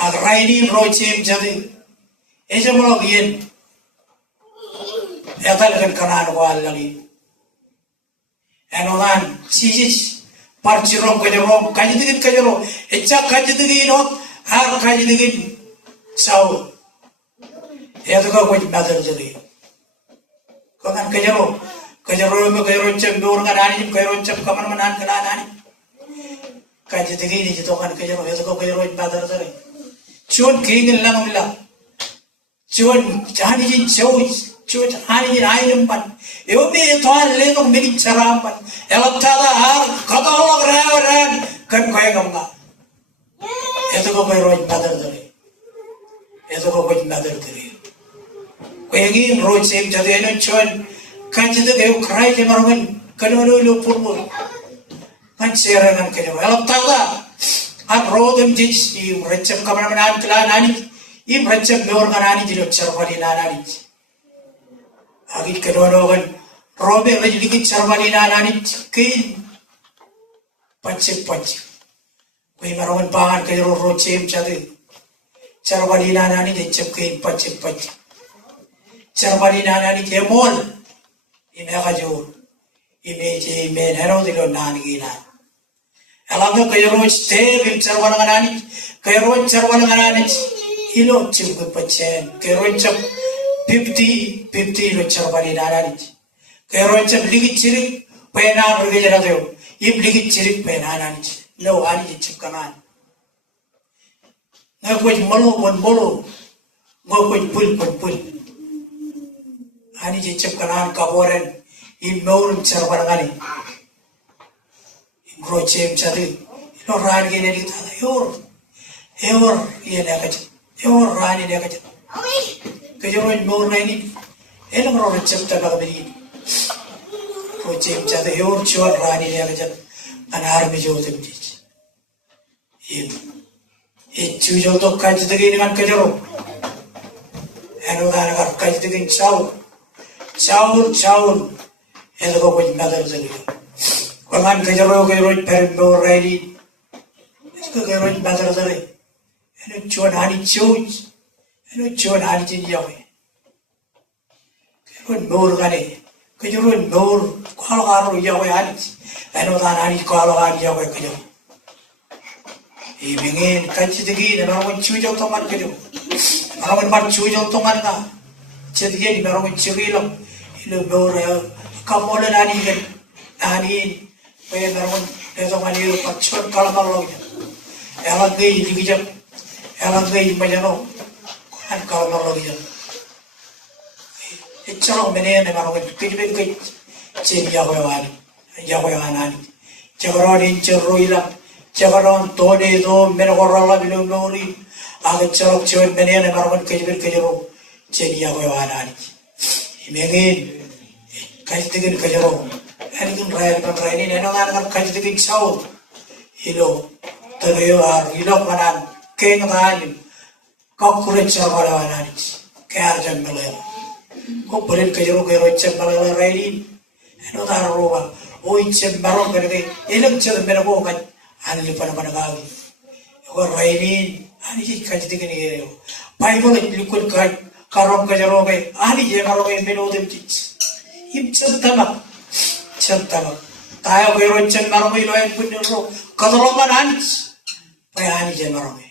A riding Rochim Chadi, Ejamologian, Ethan Kanan Wallani. And Olan, Chis. Parchirom Kajarom, Kajidigin Kajaro, Echa Kajidigin, Har Kajidigin, Saul. Eduka with Mother Jedi. Kogan Kajaro, Kajaro, Kajarocham, Dorganani, Kajarocham, Common Kanani. Kajidigin is Tokan Kajaro, Eduka Kajaro with Mother Jedi. Chun King and Lamilla. Chun Jani Choice. Chut Hani Ironman. You may a tall little mini charampan. Elatala, Katala, Ravan, Kankoyagama. Etoko by Roy Mother. Etoko with Mother. Quagin wrote same Jadeno Chun, Kanjadu, cried him around Kanulu Purmu. Kansera and Kano. Elatala, I wrote them ditch, you rich of Kamaran Clanani, you rich of Norganani, Charvalina. Agit Kadonogan, Robert Ligit Charvalina Nanit, King Punch. We Maroon Pan, Kero Rochim Chadi, Charvalina Nani, the Chipkin Punch. Charvalina Nani, Emol in Avajo, Image, men, Herodico Nanigina. Alanga Kero stay in Charvalanani, Kero Charvalanani, Hilo Chip Pachen, Kero Chip. 50 Charvali Nanani. Kerocham Ligichirik, Pena Brigade, if Ligichirik Penanani, no Ani Chipkanan. No quit Molo, one Molo, go quit pull. Ani Chipkanan, Kaboran, Imaurum charbarangani. Imro chem chadi. Ino ran gini di tala. Yor iya nekajat. Yor rani nekajat. Kejoro imaur na ini. Elang ro chem taga beri. Ro chem chadi yor chuan rani nekajat. Anar mi jo tem dich. Ichu jo to kajat gini kan kejoro. Eno dana kar kajat gini Chaun. Eno ko kuj madar zeli. Kaman kejoro perbo ready. Eno kejoro madar zeli. Eno chuan hani chuj. Eno chuan hani jinjawe. Kejoro nor gane. Kejoro nor kualo karo yawe hani. Eno dana hani kualo hani yawe kejoro. Ibingin kajat gini namun chujo toman kejoro. Namun man chujo toman na. Jadi ni namun chugilam. Ilo nore kamola nani kan nani pe namun eso mani pachon kalamal logya elang gei digijam elang gei majano kan kalamal logya ichalo mene ne namun kijben ke chen yahoyani jagaron cheroila jagaron tode do mergorala bilori aga chalo chen mene ne namun kijben kejero chen yahoyani Imengin kajitikin kajero, anything right but right in another kajitikin sound. Ilo, tagayo ilo manan, king manan, cockroach avalanich, carjan malay. Hopefully kajero kajero malay right in another rover, which baron can get elected the merabogan and lipanamanagali. Or right in, and he kajitikin area. Bible liquid kite. Karom kajaroge, ani je karoge menodem chich. Im chantama. Tayo kero chen maroge ilo en punero. Kadaloman anich. Paya ani je maroge.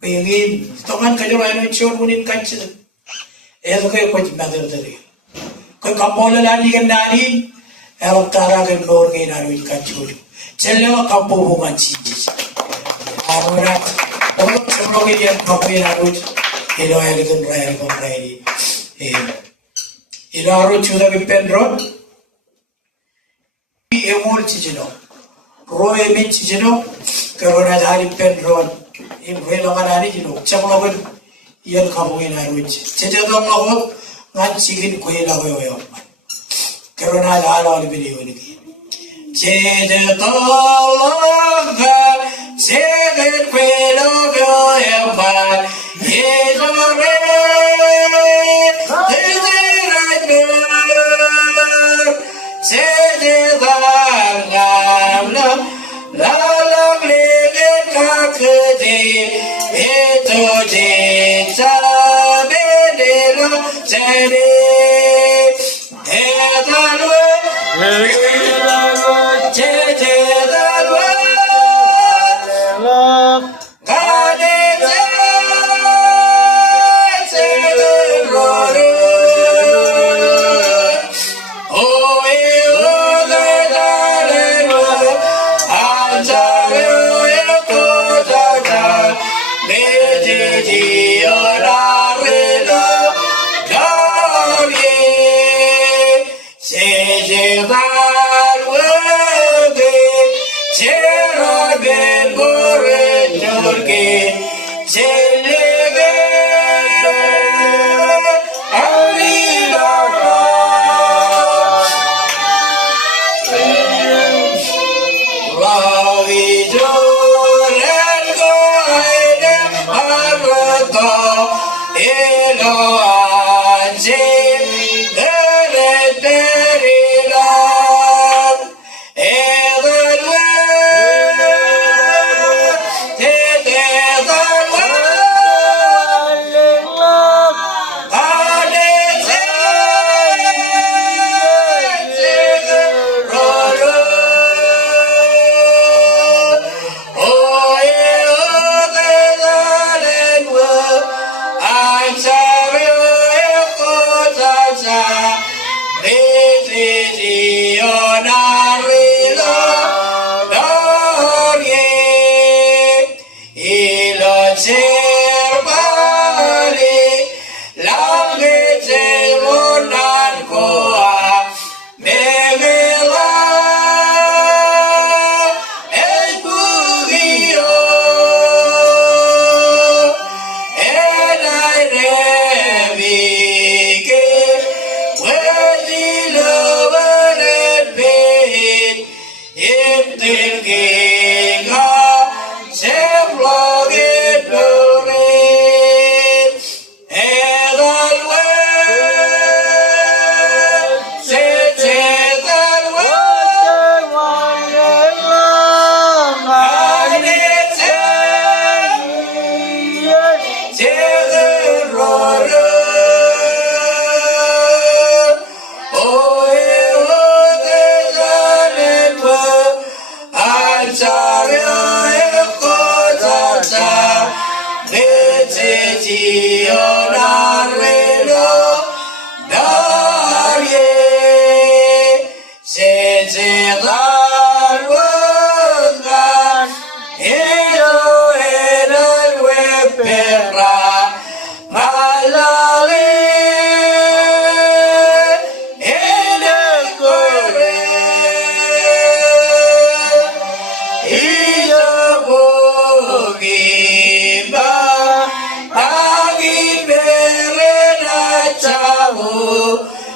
Payagin, tongan kajaro eno chor bunin kanchid. Edo kayo kuch madar dari. Kay kapola lani kan nani. Elo tara kan lor kay nani kanchid. Chelewa kapo buman chich. Arora. Olo choroge yan kapo nani. Ilo elegant raya ilo aro chuda bipen road emol chijino ro emin chijino karona dhari pen road im velo kanani jino chamlogan yel kabuin aruch chejadon logo ngan chigin koila goyo karona dhara wali bini wali chejadon chegin koila goyo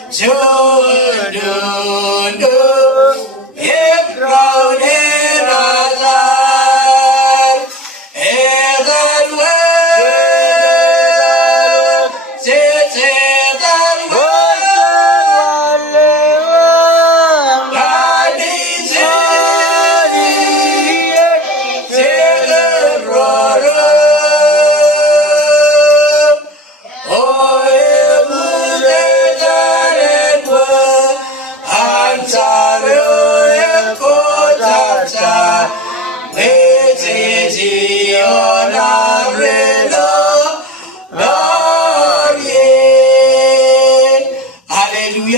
Jodunu Ekronerazar Egalwe Sesegalwe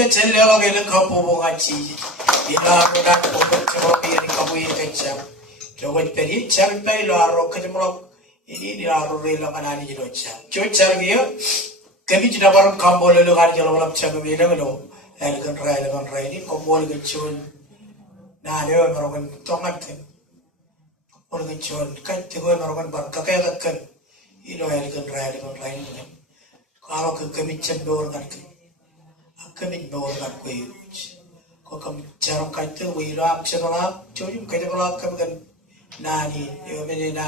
젤레라게는 거부봉하지 이나무나 고급적으로 비리 거부이 됐죠 저건 빼리 잘빼로 하러 그저므로 ini haru rela manani jirocha chochargiyo kami jina baram kambole lo gar jalo lam chagu mi lego elgon rai ni kombol ge chon na le marogan tongan ken ol ge chon kan te go marogan bar ka kaya kan ilo elgon rai ni kalo ke kami chen dor kan ke kami dor kan ko ko kami jaram kan te wi ram chenola chojum ke jalo kam kan nani yo me na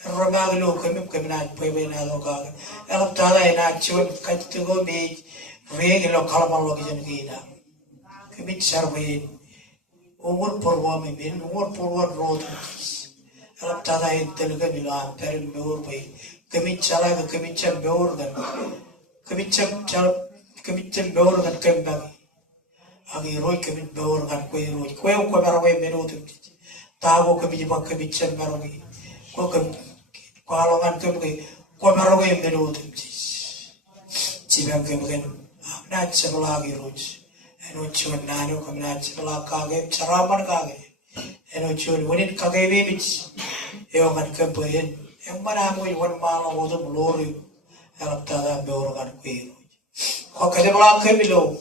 Romaglo kami na pwede na loka. Elap tada ina chun katugo me regular kalaman loki jan gina. Kami charwin umur purwa me bin umur purwa road. Elap tada ina teluga milan perin beur pai. Kami chala kami cham beur gan. Kami cham beur gan kami bagi. Agi roi kami beur gan koi roi. Koi ko marawai menu tu. Tawo kami jibak kami cham marawai. Ko kami kalau kan kami komarogo yang menutup cibang kami kan nak sebelah lagi roj, eno cuman nano kami nak sebelah kage ceraman kage, eno cuman wanin kage bibit, eo kan kami yang mana aku iwan malam waktu melori, elap tada beor kan kui roj, kau sebelah kami lo,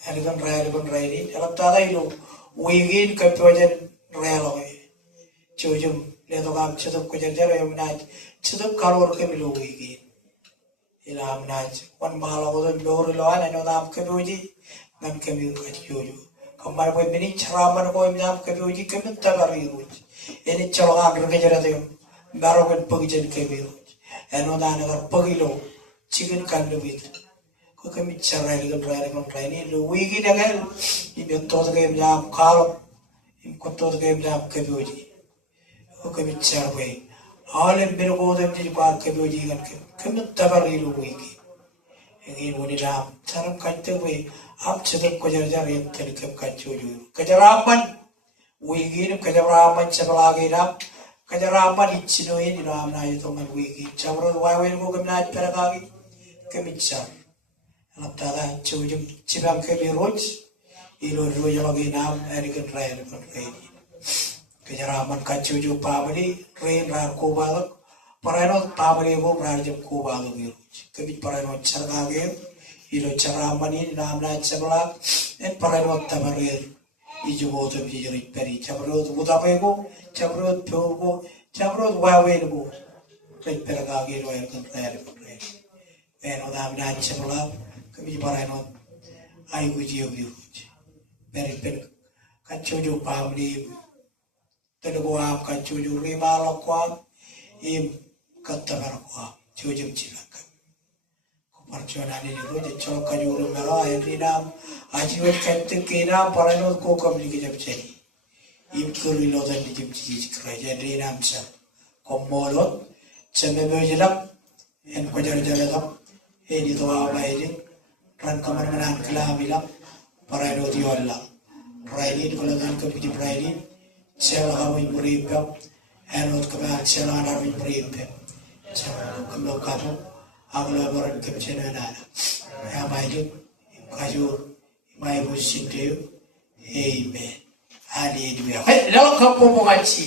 kan rai ni, elap tada ilo, wingin kami wajan rai lo, cujum leto kam chuduk ko jar yo minaj chuduk kalor ke milogi gi ila minaj wan mala go beor lo ana no dam ke boji nam ke mi ko jojo kamar ko mini chraman ko nam ke boji ke min tabari ruj eni chaloga dur ke jara de baro ko pagi jen ke bi ruj eno dan agar pagi lo chicken kan lo bit ko ke mi charai ga rai ni lo wi gi dagal i be to de jam khalo ko to de jam ke boji kami charwe alam berko dem di par ke boji gan ke kami tabari lu wiki ini woni ram saram kante we am chedek ko jar jar yem tel ke kachoju kajaraman wiki ni kajaraman chablagi ram kajaraman ichino ini ram na yito man wiki chabro wa we ko kami na peragagi kami char laptada chojum chibam ke bi roj ilo rojo lagi nam erikan rail kon rail Kejaraman kacuju pamali rain rar ko balak parano pamali go rajam ko balak biru kebi parano chargage ilo charamani namna chabla en parano tamarir iju boto bijiri peri chabro budape go chabro pyogo chabro wawe go rek peragage lo en kan rail en namna chabla kebi parano ai gujiyo biru peri per kacuju pamali Teluguam kan cuju lima lokuam im kata berkuam cujum cilakan. Kepercayaan ini lo jecol kajuru melo ayat nam ajiwat kantin kinam paranut ko kamli kejap ceri. Im kuri lo dan dijum cici kerja di nam sa komolot ceme berjelak en kojar jelak ini tu apa ini ran kamar menan kelamilam paranut yola. Raini kalau kan kepuji raini Sela kami beribam, enot kami sela kami beribam. Kami kamu, aku laporan ke channel nana. Ya baik, kajur, mai musim tu, amen. Haleluya. Lalu kamu mengaji.